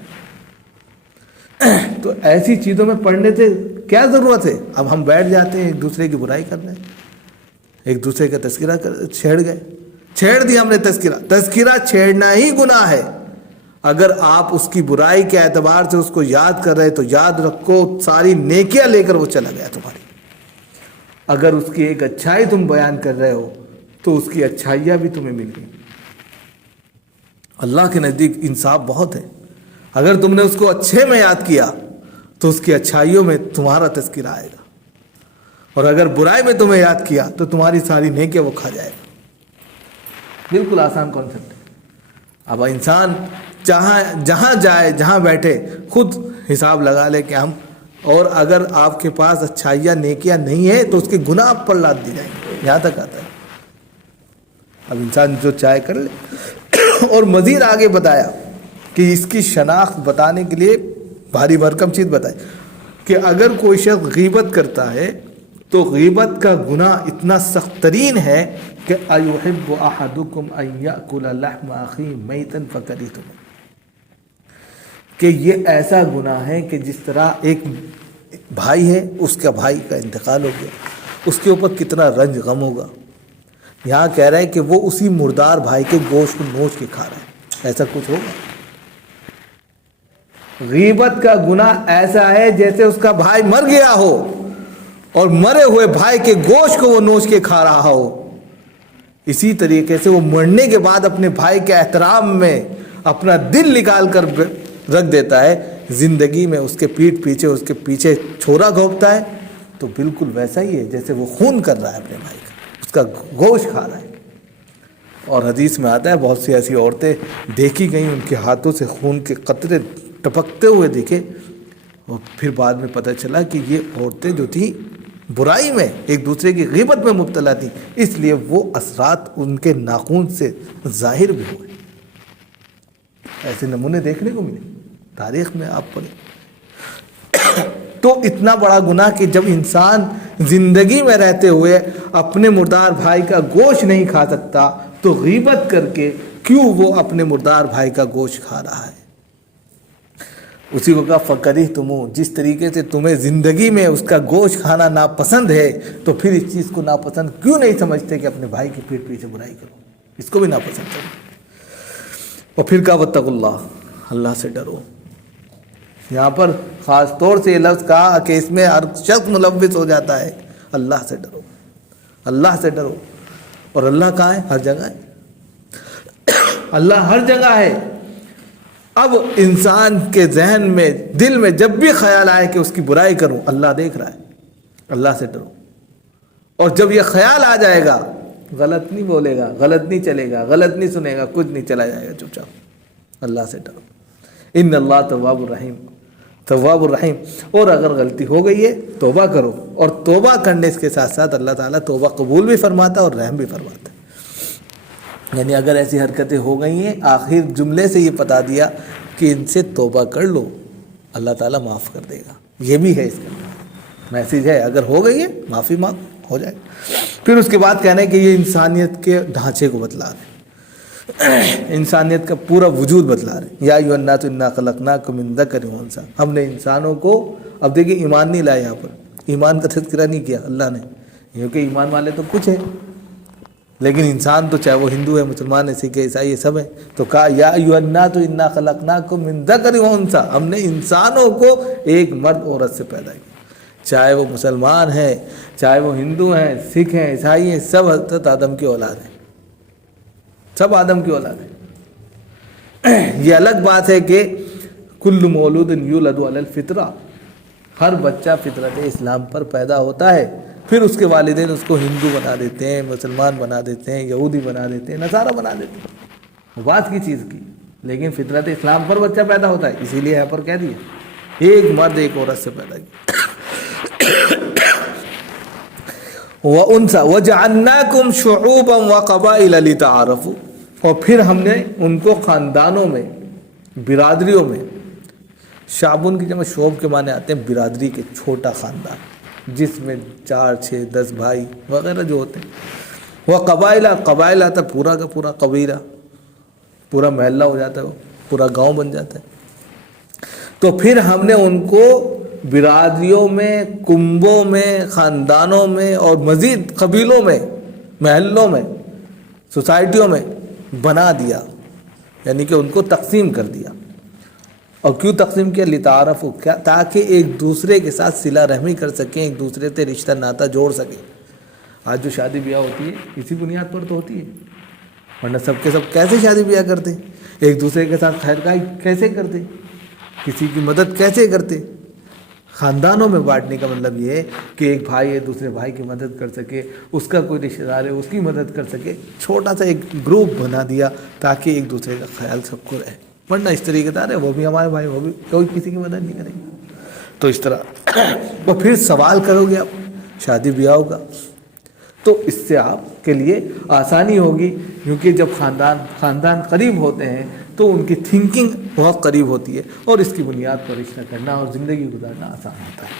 تو ایسی چیزوں میں پڑھنے سے کیا ضرورت ہے؟ اب ہم بیٹھ جاتے ہیں ایک دوسرے کی برائی کرنے، ایک دوسرے کا تذکرہ چھیڑ دیا ہم نے۔ تذکرہ چھیڑنا ہی گناہ ہے۔ اگر آپ اس کی برائی کے اعتبار سے اس کو یاد کر رہے تو یاد رکھو ساری نیکیاں لے کر وہ چلا گیا تمہاری۔ اگر اس کی ایک اچھائی تم بیان کر رہے ہو تو اس کی اچھائیاں بھی تمہیں مل گئی۔ اللہ کے نزدیک انصاف بہت ہے، اگر تم نے اس کو اچھے میں یاد کیا تو اس کی اچھائیوں میں تمہارا تذکرہ آئے گا، اور اگر برائی میں تمہیں یاد کیا تو تمہاری ساری نیکیاں وہ کھا جائے گا۔ بالکل آسان کانسیپٹ ہے۔ اب انسان جہاں جائے، جہاں بیٹھے، خود حساب لگا لے کہ ہم، اور اگر آپ کے پاس اچھائیاں نیکیاں نہیں ہیں تو اس کے گناہ پر لاد دی جائیں گے، یہاں تک آتا ہے۔ اب انسان جو چاہے کر لے۔ اور مزید آگے بتایا کہ اس کی شناخت بتانے کے لیے بھاری بھرکم چیز بتائی کہ اگر کوئی شخص غیبت کرتا ہے تو غیبت کا گناہ اتنا سخت ترین ہے کہ ایحب احدکم ان یاکل لحم اخیہ میتا فکرہتموہ، کہ یہ ایسا گناہ ہے کہ جس طرح ایک بھائی ہے، اس کا بھائی کا انتقال ہو گیا، اس کے اوپر کتنا رنج غم ہوگا، یہاں کہہ رہا ہے کہ وہ اسی مردار بھائی کے گوشت کو نوچ کے کھا رہا ہے، ایسا کچھ ہوگا؟ غیبت کا گناہ ایسا ہے جیسے اس کا بھائی مر گیا ہو اور مرے ہوئے بھائی کے گوشت کو وہ نوچ کے کھا رہا ہو۔ اسی طریقے سے وہ مرنے کے بعد اپنے بھائی کے احترام میں اپنا دل نکال کر رکھ دیتا ہے، زندگی میں اس کے اس کے پیچھے چھورا گھونپتا ہے، تو بالکل ویسا ہی ہے جیسے وہ خون کر رہا ہے اپنے بھائی کا، اس کا گوشت کھا رہا ہے۔ اور حدیث میں آتا ہے بہت سی ایسی عورتیں دیکھی گئیں، ان کے ہاتھوں سے خون کے قطرے ٹپکتے ہوئے دیکھے، اور پھر بعد میں پتہ چلا کہ یہ عورتیں جو تھیں برائی میں، ایک دوسرے کی غیبت میں مبتلا تھیں، اس لیے وہ اثرات ان کے ناخون سے ظاہر بھی ہوئے۔ ایسے نمونے دیکھنے کو ملے تاریخ میں، آپ پڑھیں۔ تو اتنا بڑا گناہ کہ جب انسان زندگی میں رہتے ہوئے اپنے مردار بھائی کا گوشت نہیں کھا سکتا تو غیبت کر کے کیوں وہ اپنے مردار بھائی کا گوشت کھا رہا ہے؟ اسی کو کہا فَكَرِهْتُمُوهُ، جس طریقے سے تمہیں زندگی میں اس کا گوشت کھانا ناپسند ہے تو پھر اس چیز کو ناپسند کیوں نہیں سمجھتے کہ اپنے بھائی کی پیٹھ پیچھے برائی کرو، اس کو بھی ناپسند کرو۔ اور پھر کہا وَاتَّقُوا اللَّهَ، اللہ سے ڈرو۔ یہاں پر خاص طور سے یہ لفظ کہا کہ اس میں ہر شخص ملوث ہو جاتا ہے، اللہ سے ڈرو، اللہ سے ڈرو۔ اور اللہ کہاں ہے؟ ہر جگہ ہے، اللہ ہر جگہ ہے۔ اب انسان کے ذہن میں، دل میں جب بھی خیال آئے کہ اس کی برائی کروں، اللہ دیکھ رہا ہے، اللہ سے ڈرو۔ اور جب یہ خیال آ جائے گا، غلط نہیں بولے گا، غلط نہیں چلے گا، غلط نہیں سنے گا، کچھ نہیں، چلا جائے گا چپ چاپ، اللہ سے ڈرو۔ ان اللہ تواب الرحیم، تواب الرحیم۔ اور اگر غلطی ہو گئی ہے توبہ کرو، اور توبہ کرنے کے ساتھ ساتھ اللہ تعالیٰ توبہ قبول بھی فرماتا ہے اور رحم بھی فرماتا ہے۔ یعنی اگر ایسی حرکتیں ہو گئی ہیں، آخر جملے سے یہ بتا دیا کہ ان سے توبہ کر لو، اللہ تعالیٰ معاف کر دے گا۔ یہ بھی ہے اس کا میسیج ہے، اگر ہو گئی ہے معافی مانگ، ہو جائے گا۔ پھر اس کے بعد کہنا ہے کہ یہ انسانیت کے ڈھانچے کو بتلا رہے ہیں، انسانیت کا پورا وجود بتلا رہے ہیں۔ یا ایھا الناس انا خلقناکم من ذکر و انثی، ہم نے انسانوں کو، اب دیکھیں ایمان نہیں لایا، یہاں پر ایمان کا تذکرہ نہیں کیا اللہ نے، کیونکہ ایمان والے تو کچھ ہیں، لیکن انسان تو چاہے وہ ہندو ہے، مسلمان ہے، سکھ ہے، عیسائی ہے، سب ہیں۔ تو کہا یا ایھا الناس انا خلقناکم من ذکر و انثی، ہم نے انسانوں کو ایک مرد عورت سے پیدا کیا، چاہے وہ مسلمان ہیں، چاہے وہ ہندو ہیں، سکھ ہیں، عیسائی ہیں، سب حضرت آدم کی اولاد ہیں، سب آدم کی اولاد ہیں۔ یہ الگ بات ہے کہ کل مولود یولد علی الفطرہ، ہر بچہ فطرت اسلام پر پیدا ہوتا ہے، پھر اس کے والدین اس کو ہندو بنا دیتے ہیں، مسلمان بنا دیتے ہیں، یہودی بنا دیتے ہیں، نصارہ بنا دیتے ہیں، بات کی چیز کی، لیکن فطرت اسلام پر بچہ پیدا ہوتا ہے۔ اسی لیے یہاں پر کہہ دیا ایک مرد ایک عورت سے پیدا کیا۔ وَأُنْثَى وَجَعَلْنَاكُمْ شُعُوبًا وَقَبَائِلَ لِتَعَارَفُوا، اور پھر ہم نے ان کو خاندانوں میں، برادریوں میں، شعبن کی جمع شعب کے معنی آتے ہیں برادری کے، چھوٹا خاندان جس میں 4 6 10 بھائی وغیرہ جو ہوتے ہیں۔ وَقَبَائِلَ، قبائل آتا پورا کا پورا قبیلہ، پورا محلہ ہو جاتا ہے، وہ پورا گاؤں بن جاتا ہے۔ تو پھر ہم نے ان کو برادریوں میں، کنبوں میں، خاندانوں میں، اور مزید قبیلوں میں، محلوں میں، سوسائٹیوں میں بنا دیا، یعنی کہ ان کو تقسیم کر دیا۔ اور کیوں تقسیم کیا؟ لِتَعَارَفُوا، تاکہ ایک دوسرے کے ساتھ صلہ رحمی کر سکیں، ایک دوسرے سے رشتہ ناتا جوڑ سکیں۔ آج جو شادی بیاہ ہوتی ہے اسی بنیاد پر تو ہوتی ہے، ورنہ سب کے سب کیسے شادی بیاہ کرتے، ایک دوسرے کے ساتھ خیرخواہی کیسے کرتے، کسی کی مدد کیسے کرتے؟ خاندانوں میں بانٹنے کا مطلب یہ ہے کہ ایک بھائی ہے دوسرے بھائی کی مدد کر سکے، اس کا کوئی رشتہ دار ہے اس کی مدد کر سکے، چھوٹا سا ایک گروپ بنا دیا تاکہ ایک دوسرے کا خیال سب کو رہے، ورنہ اس طریقے دار ہے وہ بھی ہمارے بھائی، وہ بھی، کوئی کسی کی مدد نہیں کرے گا۔ تو اس طرح وہ پھر سوال کرو گے آپ شادی بیاہ ہوگا تو اس سے آپ کے لیے آسانی ہوگی، کیونکہ جب خاندان قریب ہوتے ہیں تو ان کی تھنکنگ بہت قریب ہوتی ہے، اور اس کی بنیاد پر رشتہ کرنا اور زندگی گزارنا آسان ہوتا ہے۔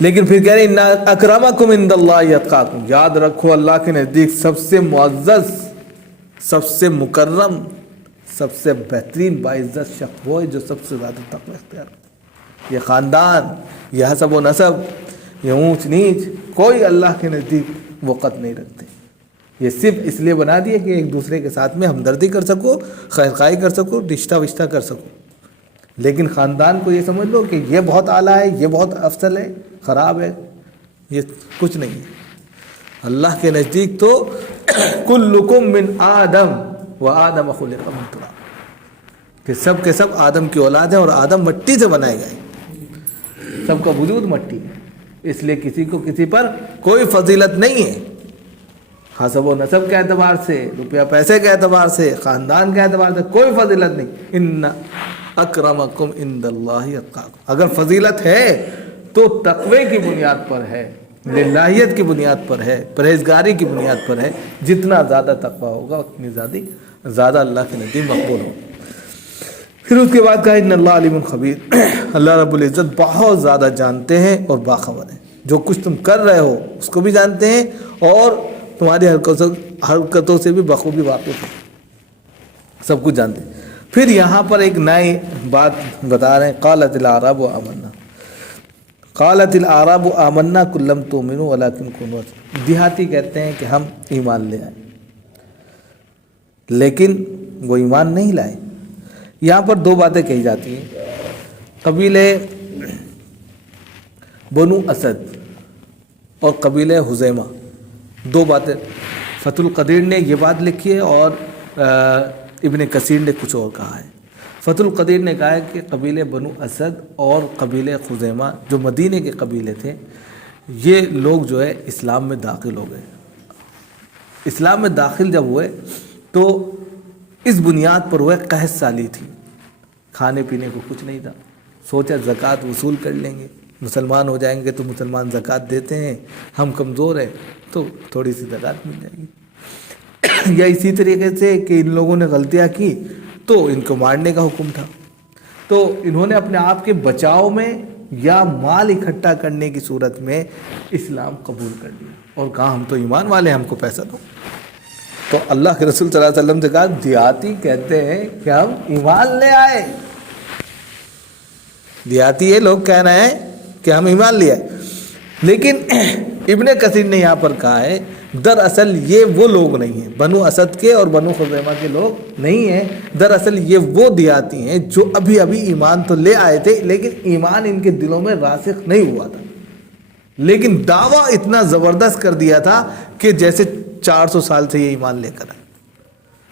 لیکن پھر کہہ رہے ہیں ان اکرمکم عند اللہ اتقاکم، یاد رکھو اللہ کے نزدیک سب سے معزز، سب سے مکرم، سب سے بہترین باعزت شخص وہ ہے جو سب سے زیادہ تقوی اختیار کرے۔ یہ خاندان، یہ حسب و نسب، یہ اونچ نیچ، کوئی اللہ کے نزدیک وقت نہیں رکھتے۔ یہ صرف اس لیے بنا دیے کہ ایک دوسرے کے ساتھ میں ہمدردی کر سکو، خیرخواہی کر سکو، رشتہ وشتہ کر سکو، لیکن خاندان کو یہ سمجھ لو کہ یہ بہت اعلیٰ ہے، یہ بہت افضل ہے، خراب ہے، یہ کچھ نہیں ہے۔ اللہ کے نزدیک تو کلکم من آدم و آدم خلق من تراب، کہ سب کے سب آدم کی اولاد ہیں اور آدم مٹی سے بنائے گئے، سب کا وجود مٹی ہے، اس لیے کسی کو کسی پر کوئی فضیلت نہیں ہے۔ حسب و نسب کے اعتبار سے، روپیہ پیسے کے اعتبار سے، خاندان کے اعتبار سے کوئی فضیلت نہیں. ان اکرمکم عند اللہ اتقاکم. اگر فضیلت ہے تو تقوی کی بنیاد پر ہے، للہیت کی بنیاد پر ہے، پرہیزگاری کی بنیاد پر ہے. جتنا زیادہ تقوی ہوگا اتنی زیادہ اللہ کے نزدیک مقبول ہوگا. پھر اس کے بعد کہا ان اللہ علیم خبیر، اللہ رب العزت بہت زیادہ جانتے ہیں اور باخبر ہیں. جو کچھ تم کر رہے ہو اس کو بھی جانتے ہیں اور تمہاری حرکتوں سے بھی بخوبی واقف ہیں، سب کچھ جانتے ہیں. پھر یہاں پر ایک نئی بات بتا رہے ہیں. قالت الاعراب آمنا، قالت الاعراب آمنا قل لم تؤمنوا ولکن کونوا. دیہاتی کہتے ہیں کہ ہم ایمان لے آئے، لیکن وہ ایمان نہیں لائے. یہاں پر دو باتیں کہی جاتی ہیں. قبیلے بنو اسد اور قبیلے حزیمہ، دو باتیں. فتح القدیر نے یہ بات لکھی ہے اور ابن کثیر نے کچھ اور کہا ہے. فتح القدیر نے کہا ہے کہ قبیلے بنو اسد اور قبیلے خزیمہ جو مدینے کے قبیلے تھے، یہ لوگ جو ہے اسلام میں داخل ہو گئے. اسلام میں داخل جب ہوئے تو اس بنیاد پر ہوئے قحط سالی تھی، کھانے پینے کو کچھ نہیں تھا. سوچا زکوٰۃ وصول کر لیں گے، مسلمان ہو جائیں گے تو مسلمان زکوٰۃ دیتے ہیں، ہم کمزور ہیں تو تھوڑی سی زکوٰۃ مل جائے گی. یا اسی طریقے سے کہ ان لوگوں نے غلطیاں کی تو ان کو مارنے کا حکم تھا، تو انہوں نے اپنے آپ کے بچاؤ میں یا مال اکٹھا کرنے کی صورت میں اسلام قبول کر لیا اور کہا ہم تو ایمان والے ہیں، ہم کو پیسہ دو. تو اللہ کے رسول صلی اللہ علیہ وسلم سے کہا دیہاتی کہتے ہیں کہ ہم ایمان لے آئے. دیہاتی یہ لوگ کہہ رہے ہیں کہ ہم ایمان لے آئے. لیکن ابن کثیر نے یہاں پر کہا ہے دراصل یہ وہ لوگ نہیں ہیں، بنو اسد کے اور بنو خزیمہ کے لوگ نہیں ہیں. دراصل یہ وہ دیہاتی ہیں جو ابھی ایمان تو لے آئے تھے لیکن ایمان ان کے دلوں میں راسخ نہیں ہوا تھا، لیکن دعویٰ اتنا زبردست کر دیا تھا کہ جیسے 400 سال سے یہ ایمان لے کر آئے.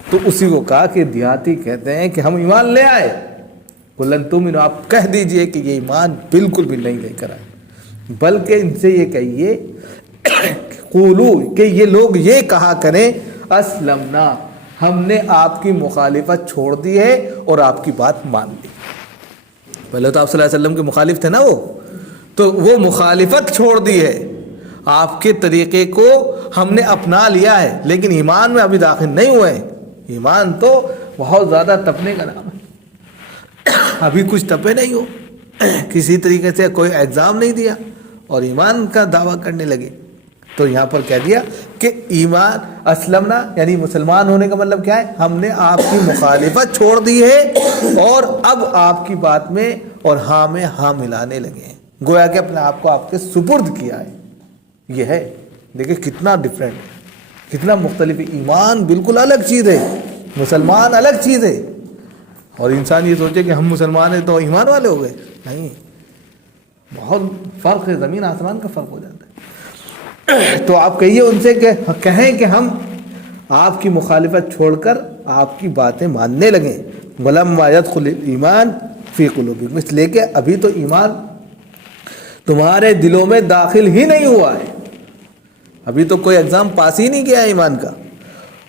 تو اسی کو کہا کہ دیہاتی کہتے ہیں کہ ہم ایمان لے آئے. قل تؤمنوا، آپ کہہ دیجئے کہ یہ ایمان بالکل بھی نہیں لے کر آئے، بلکہ ان سے یہ کہیے قولو کہ یہ لوگ یہ کہا کریں اسلمنا، ہم نے آپ کی مخالفت چھوڑ دی ہے اور آپ کی بات مان لی. پہلے تو آپ صلی اللہ علیہ وسلم کے مخالف تھے نا وہ، تو وہ مخالفت چھوڑ دی ہے، آپ کے طریقے کو ہم نے اپنا لیا ہے، لیکن ایمان میں ابھی داخل نہیں ہوئے ہیں. ایمان تو بہت زیادہ تپنے کا نام ہے، ابھی کچھ تپے نہیں ہو، کسی طریقے سے کوئی ایگزام نہیں دیا اور ایمان کا دعویٰ کرنے لگے. تو یہاں پر کہہ دیا کہ ایمان اسلمنا یعنی مسلمان ہونے کا مطلب کیا ہے، ہم نے آپ کی مخالفت چھوڑ دی ہے اور اب آپ کی بات میں اور ہاں میں ہاں ملانے لگے ہیں، گویا کہ اپنے آپ کو آپ کے سپرد کیا ہے. یہ ہے، دیکھیں کتنا ڈفرینٹ ہے، کتنا مختلف ہے. ایمان بالکل الگ چیز ہے، مسلمان الگ چیز ہے. اور انسان یہ سوچے کہ ہم مسلمان ہیں تو ایمان والے ہو گئے، نہیں، بہت فرق ہے، زمین آسمان کا فرق ہو جاتا ہے. تو آپ کہیے ان سے کہ کہیں کہ ہم آپ کی مخالفت چھوڑ کر آپ کی باتیں ماننے لگیں. وَلَمَّا يَدْخُلِ الْإِيمَانُ فِي قُلُوبِكُمْ، اس لیے کہ ابھی تو ایمان تمہارے دلوں میں داخل ہی نہیں ہوا ہے، ابھی تو کوئی ایگزام پاس ہی نہیں کیا ہے ایمان کا.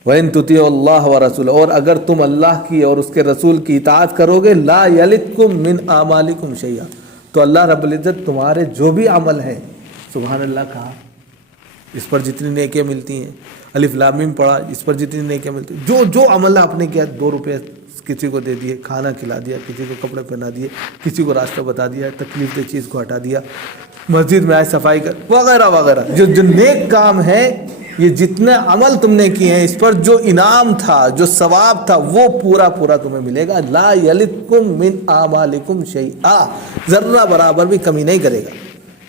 وَإِن تُطِيعُوا اللَّهَ وَرَسُولَهُ، اور اگر تم اللہ کی اور اس کے رسول کی اطاعت کرو گے، لَا يَلِتْكُم مِّنْ أَعْمَالِكُمْ شَيْئًا، تو اللہ رب العزت تمہارے جو بھی عمل ہیں، سبحان اللہ کہا، اس پر جتنی نیکیاں ملتی ہیں، الف لام میم پڑھا، اس پر جتنی نیکیاں ملتی ہیں، جو عمل آپ نے کیا، 2 روپے کسی کو دے دیے، کھانا کھلا دیا، کسی کو کپڑے پہنا دیے، کسی کو راستہ بتا دیا، تکلیف دہ چیز کو ہٹا دیا، مسجد میں آئے صفائی کر، وغیرہ وغیرہ، جو نیک کام ہے، یہ جتنے عمل تم نے کیے ہیں اس پر جو انعام تھا، جو ثواب تھا، وہ پورا تمہیں ملے گا. لا یلتکم من اعمالکم شیئا، ذرہ برابر بھی کمی نہیں کرے گا،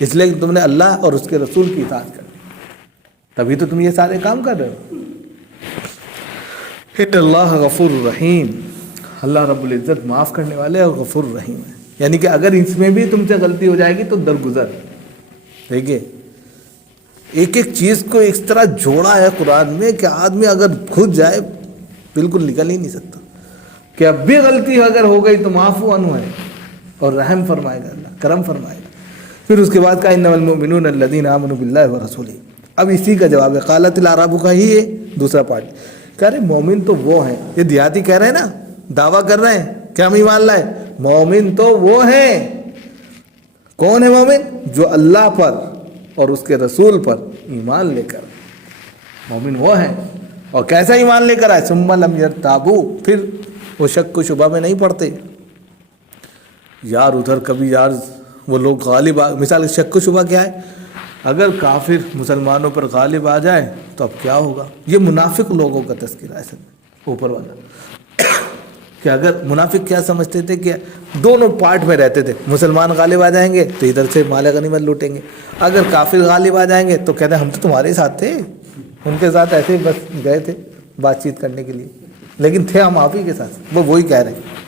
اس لیے کہ تم نے اللہ اور اس کے رسول کی اطاعت کر، تبھی تو تم یہ سارے کام کر رہے ہو. ان اللہ غفور الرحیم، اللہ رب العزت معاف کرنے والے اور غفور الرحیم ہے. یعنی کہ اگر اس میں بھی تم سے غلطی ہو جائے گی تو درگزر. دیکھیے ایک چیز کو اس طرح جوڑا ہے قرآن میں کہ آدمی اگر گھس جائے بالکل نکل ہی نہیں سکتا، کہ اب بھی غلطی اگر ہو گئی تو معاف عنہ ہے اور رحم فرمائے گا، اللہ کرم فرمائے گا. پھر اس کے بعد کہا انما المؤمنون الذین آمنوا باللہ ورسولہ، اب اسی کا جواب ہے قالت الاعراب کا ہی ہے دوسرا پارٹ. کہہ رہے مومن تو وہ ہیں, یہ دیہاتی کہہ رہے ہیں نا, دعویٰ کر رہے ہیں کہ ہم ایمان لائے. مومن تو وہ ہیں. کون ہے مومن؟ جو اللہ پر اور اس کے رسول پر ایمان لے کر. مومن وہ ہیں. اور کیسا ایمان لے کر آئے؟ ثم لم یرتابوا, پھر وہ شک و شبہ میں نہیں پڑتے. یار ادھر کبھی یار وہ لوگ غالب مثال شک و شبہ کیا ہے؟ اگر کافر مسلمانوں پر غالب آ جائے تو اب کیا ہوگا؟ یہ منافق لوگوں کا تذکرہ ہے اصل میں اوپر والا. کہ اگر منافق کیا سمجھتے تھے کہ دونوں پارٹ میں رہتے تھے, مسلمان غالب آ جائیں گے تو ادھر سے مال غنیمت لوٹیں گے, اگر کافر غالب آ جائیں گے تو کہتے ہیں ہم تو تمہارے ساتھ تھے, ان کے ساتھ ایسے ہی بس گئے تھے بات چیت کرنے کے لیے, لیکن تھے ہم آپ ہی کے ساتھ. وہ وہی کہہ رہے ہیں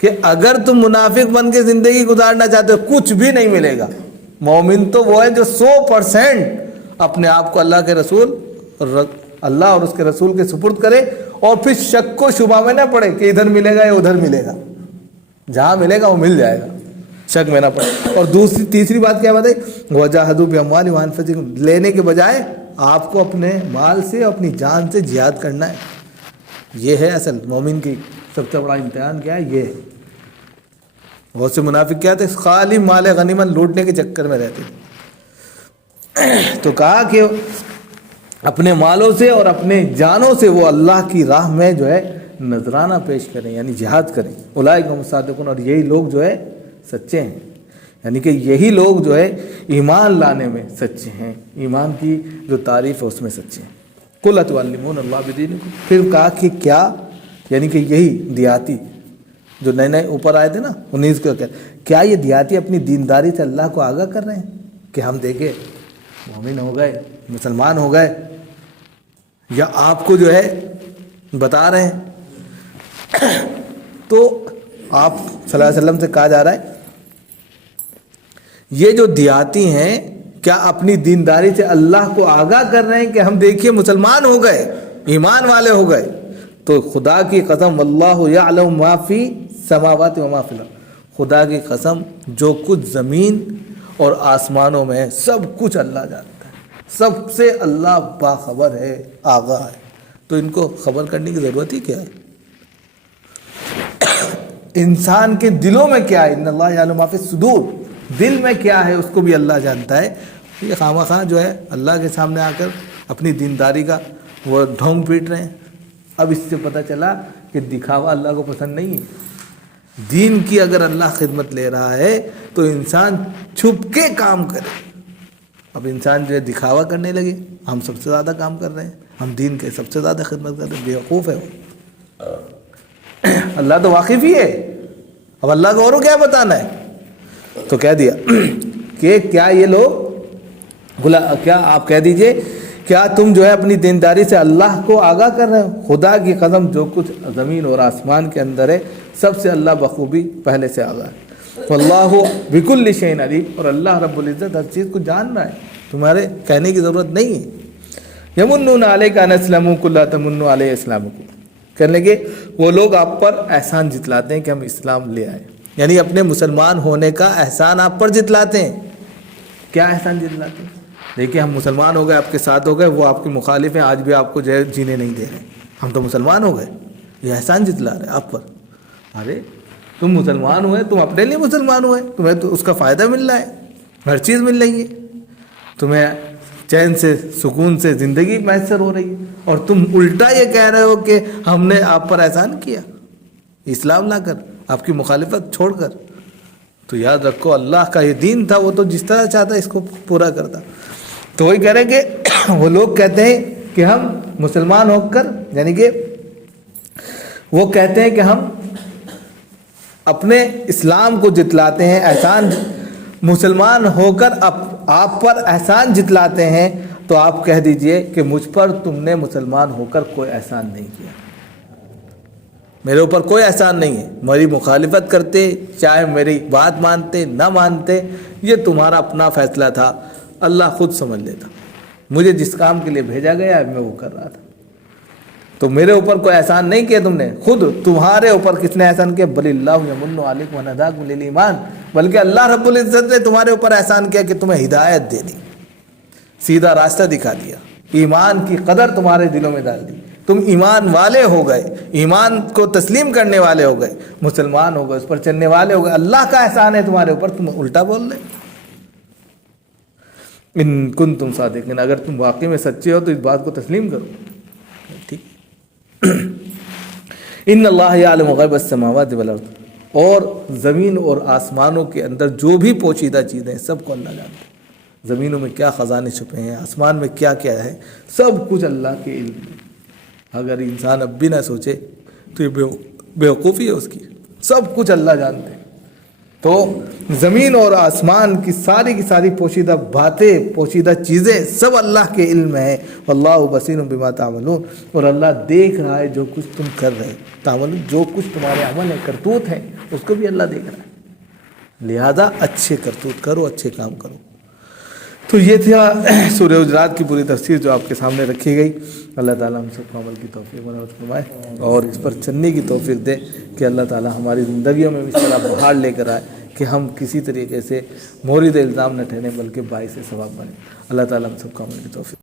کہ اگر تم منافق بن کے زندگی گزارنا چاہتے ہو کچھ بھی نہیں ملے گا. مومن تو وہ ہے جو 100% اپنے آپ کو اللہ کے رسول اللہ اور اس کے رسول کے سپرد کرے, اور پھر شک و شبہ میں نہ پڑے کہ ادھر ملے گا یا ادھر ملے گا. جہاں ملے گا وہ مل جائے گا, شک میں نہ پڑے. اور تیسری بات کیا بات ہے؟ وجاہدوا باموالہم وانفسہم, لینے کے بجائے آپ کو اپنے مال سے اپنی جان سے جہاد کرنا ہے. یہ ہے اصل مومن کی سب سے بڑا امتحان. کیا ہے یہ؟ بہت سے منافق کیا تھے؟ خالی مال غنیمت لوٹنے کے چکر میں رہتے. تو کہا کہ اپنے مالوں سے اور اپنے جانوں سے وہ اللہ کی راہ میں جو ہے نذرانہ پیش کریں, یعنی جہاد کریں. اولئک هم الصادقون, اور یہی لوگ جو ہے سچے ہیں. یعنی کہ یہی لوگ جو ہے ایمان لانے میں سچے ہیں, ایمان کی جو تعریف ہے اس میں سچے ہیں. قل اتعلمون اللہ بدینکم, پھر کہا کہ کیا, یعنی کہ یہی دیہاتی جو نئے نئے اوپر آئے تھے نا 19 کو, کیا یہ دیہاتی اپنی دینداری سے اللہ کو آگاہ کر رہے ہیں کہ ہم دیکھیں مومن ہو گئے, مسلمان ہو گئے, یا آپ کو جو ہے بتا رہے ہیں؟ تو آپ صلی اللہ علیہ وسلم سے کہا جا رہا ہے یہ جو دیہاتی ہیں کیا اپنی دینداری سے اللہ کو آگاہ کر رہے ہیں کہ ہم دیکھیے مسلمان ہو گئے, ایمان والے ہو گئے. تو خدا کی قسم واللہ یعلم ما فی السماوات و ما فی الارض, خدا کی قسم جو کچھ زمین اور آسمانوں میں ہے سب کچھ اللہ جانتا ہے, سب سے اللہ باخبر ہے, آگاہ ہے. تو ان کو خبر کرنے کی ضرورت ہی کیا ہے؟ انسان کے دلوں میں کیا ہے؟ ان اللہ یعلم ما فی الصدور, دل میں کیا ہے اس کو بھی اللہ جانتا ہے. یہ خواہ جو ہے اللہ کے سامنے آ کر اپنی دینداری کا وہ ڈھونگ پیٹ رہے ہیں. اب اس سے پتہ چلا کہ دکھاوا اللہ کو پسند نہیں ہے. دین کی اگر اللہ خدمت لے رہا ہے تو انسان چھپ کے کام کرے. اب انسان جو ہے دکھاوا کرنے لگے, ہم سب سے زیادہ کام کر رہے ہیں, ہم دین کے سب سے زیادہ خدمت کر رہے ہیں, بیوقوف ہے وہ. اللہ تو واقف ہی ہے, اب اللہ کو اور کیا بتانا ہے؟ تو کہہ دیا کہ کیا یہ لوگ کیا آپ کہہ دیجئے کیا تم جو ہے اپنی دینداری سے اللہ کو آگاہ کر رہے ہو؟ خدا کی قسم جو کچھ زمین اور آسمان کے اندر ہے سب سے اللہ بخوبی پہلے سے آگاہ ہے. واللہ بکل شیء علیم, اور اللہ رب العزت ہر چیز کو جان رہا ہے, تمہارے کہنے کی ضرورت نہیں ہے. یمنون علیک ان اسلموا قل لا تمنوا علی اسلامکم, کہنے لگے وہ لوگ آپ پر احسان جتلاتے ہیں کہ ہم اسلام لے آئے, یعنی اپنے مسلمان ہونے کا احسان آپ پر جتلاتے ہیں. کیا احسان جتلاتے ہیں؟ دیکھیں ہم مسلمان ہو گئے, آپ کے ساتھ ہو گئے, وہ آپ کے مخالف ہیں, آج بھی آپ کو جو ہے جینے نہیں دے رہے, ہم تو مسلمان ہو گئے, یہ احسان جتلا رہے آپ پر. ارے تم مسلمان ہوئے, تم اپنے لیے مسلمان ہوئے, تمہیں تو اس کا فائدہ مل رہا ہے, ہر چیز مل رہی ہے, تمہیں چین سے سکون سے زندگی میسر ہو رہی ہے, اور تم الٹا یہ کہہ رہے ہو کہ ہم نے آپ پر احسان کیا اسلام لا کر, آپ کی مخالفت چھوڑ کر. تو یاد رکھو اللہ کا یہ دین تھا, وہ تو جس طرح چاہتا اس کو پورا کرتا. تو وہی کہہ رہے کہ وہ لوگ کہتے ہیں کہ ہم مسلمان ہو کر, یعنی کہ وہ کہتے ہیں کہ ہم اپنے اسلام کو جتلاتے ہیں, احسان مسلمان ہو کر آپ پر احسان جتلاتے ہیں. تو آپ کہہ دیجئے کہ مجھ پر تم نے مسلمان ہو کر کوئی احسان نہیں کیا, میرے اوپر کوئی احسان نہیں ہے. میری مخالفت کرتے, چاہے میری بات مانتے نہ مانتے, یہ تمہارا اپنا فیصلہ تھا, اللہ خود سمجھ لیتا. مجھے جس کام کے لیے بھیجا گیا میں وہ کر رہا تھا. تو میرے اوپر کوئی احسان نہیں کیا تم نے, خود تمہارے اوپر کس نے احسان کیا؟ بل اللہ یمن علیکم ان ہداکم للایمان, بلکہ اللہ رب العزت نے تمہارے اوپر احسان کیا کہ تمہیں ہدایت دے دی. سیدھا راستہ دکھا دیا، ایمان کی قدر تمہارے دلوں میں ڈال دی، تم ایمان والے ہو گئے، ایمان کو تسلیم کرنے والے ہو گئے، مسلمان ہو گئے، اس پر چلنے والے ہو گئے، اللہ کا احسان ہے تمہارے اوپر، تم الٹا بول رہے۔ ان کنتم صادقین، اگر تم واقعی میں سچے ہو تو اس بات کو تسلیم کرو، ٹھیک۔ ان اللہ یعلم غیب السماوات والارض، اور زمین اور آسمانوں کے اندر جو بھی پوشیدہ چیزیں ہیں سب کو اللہ جانتا ہے، زمینوں میں کیا خزانے چھپے ہیں، آسمان میں کیا کیا ہے، سب کچھ اللہ کے علم میں۔ اگر انسان اب بھی نہ سوچے تو یہ بیوقوفی ہے اس کی، سب کچھ اللہ جانتے ہیں۔ تو زمین اور آسمان کی ساری پوشیدہ باتیں، پوشیدہ چیزیں سب اللہ کے علم میں ہے۔ واللہ بصیر بما تعملون، اور اللہ دیکھ رہا ہے جو کچھ تم کر رہے تعملون، جو کچھ تمہارے عمل ہے، کرتوت ہے، اس کو بھی اللہ دیکھ رہا ہے، لہذا اچھے کرتوت کرو، اچھے کام کرو۔ تو یہ تھا سورہ حجرات کی پوری تفسیر جو آپ کے سامنے رکھی گئی۔ اللہ تعالیٰ ہم سب کو عمل کی توفیق عنایت فرمائے اور اس پر چلنے کی توفیق دے کہ اللہ تعالیٰ ہماری زندگیوں میں اس طرح بہار لے کر آئے کہ ہم کسی طریقے سے مورد الزام نہ ٹھہریں بلکہ باعث ثواب بنیں۔ اللہ تعالیٰ ہم سب کو عمل کی توفیق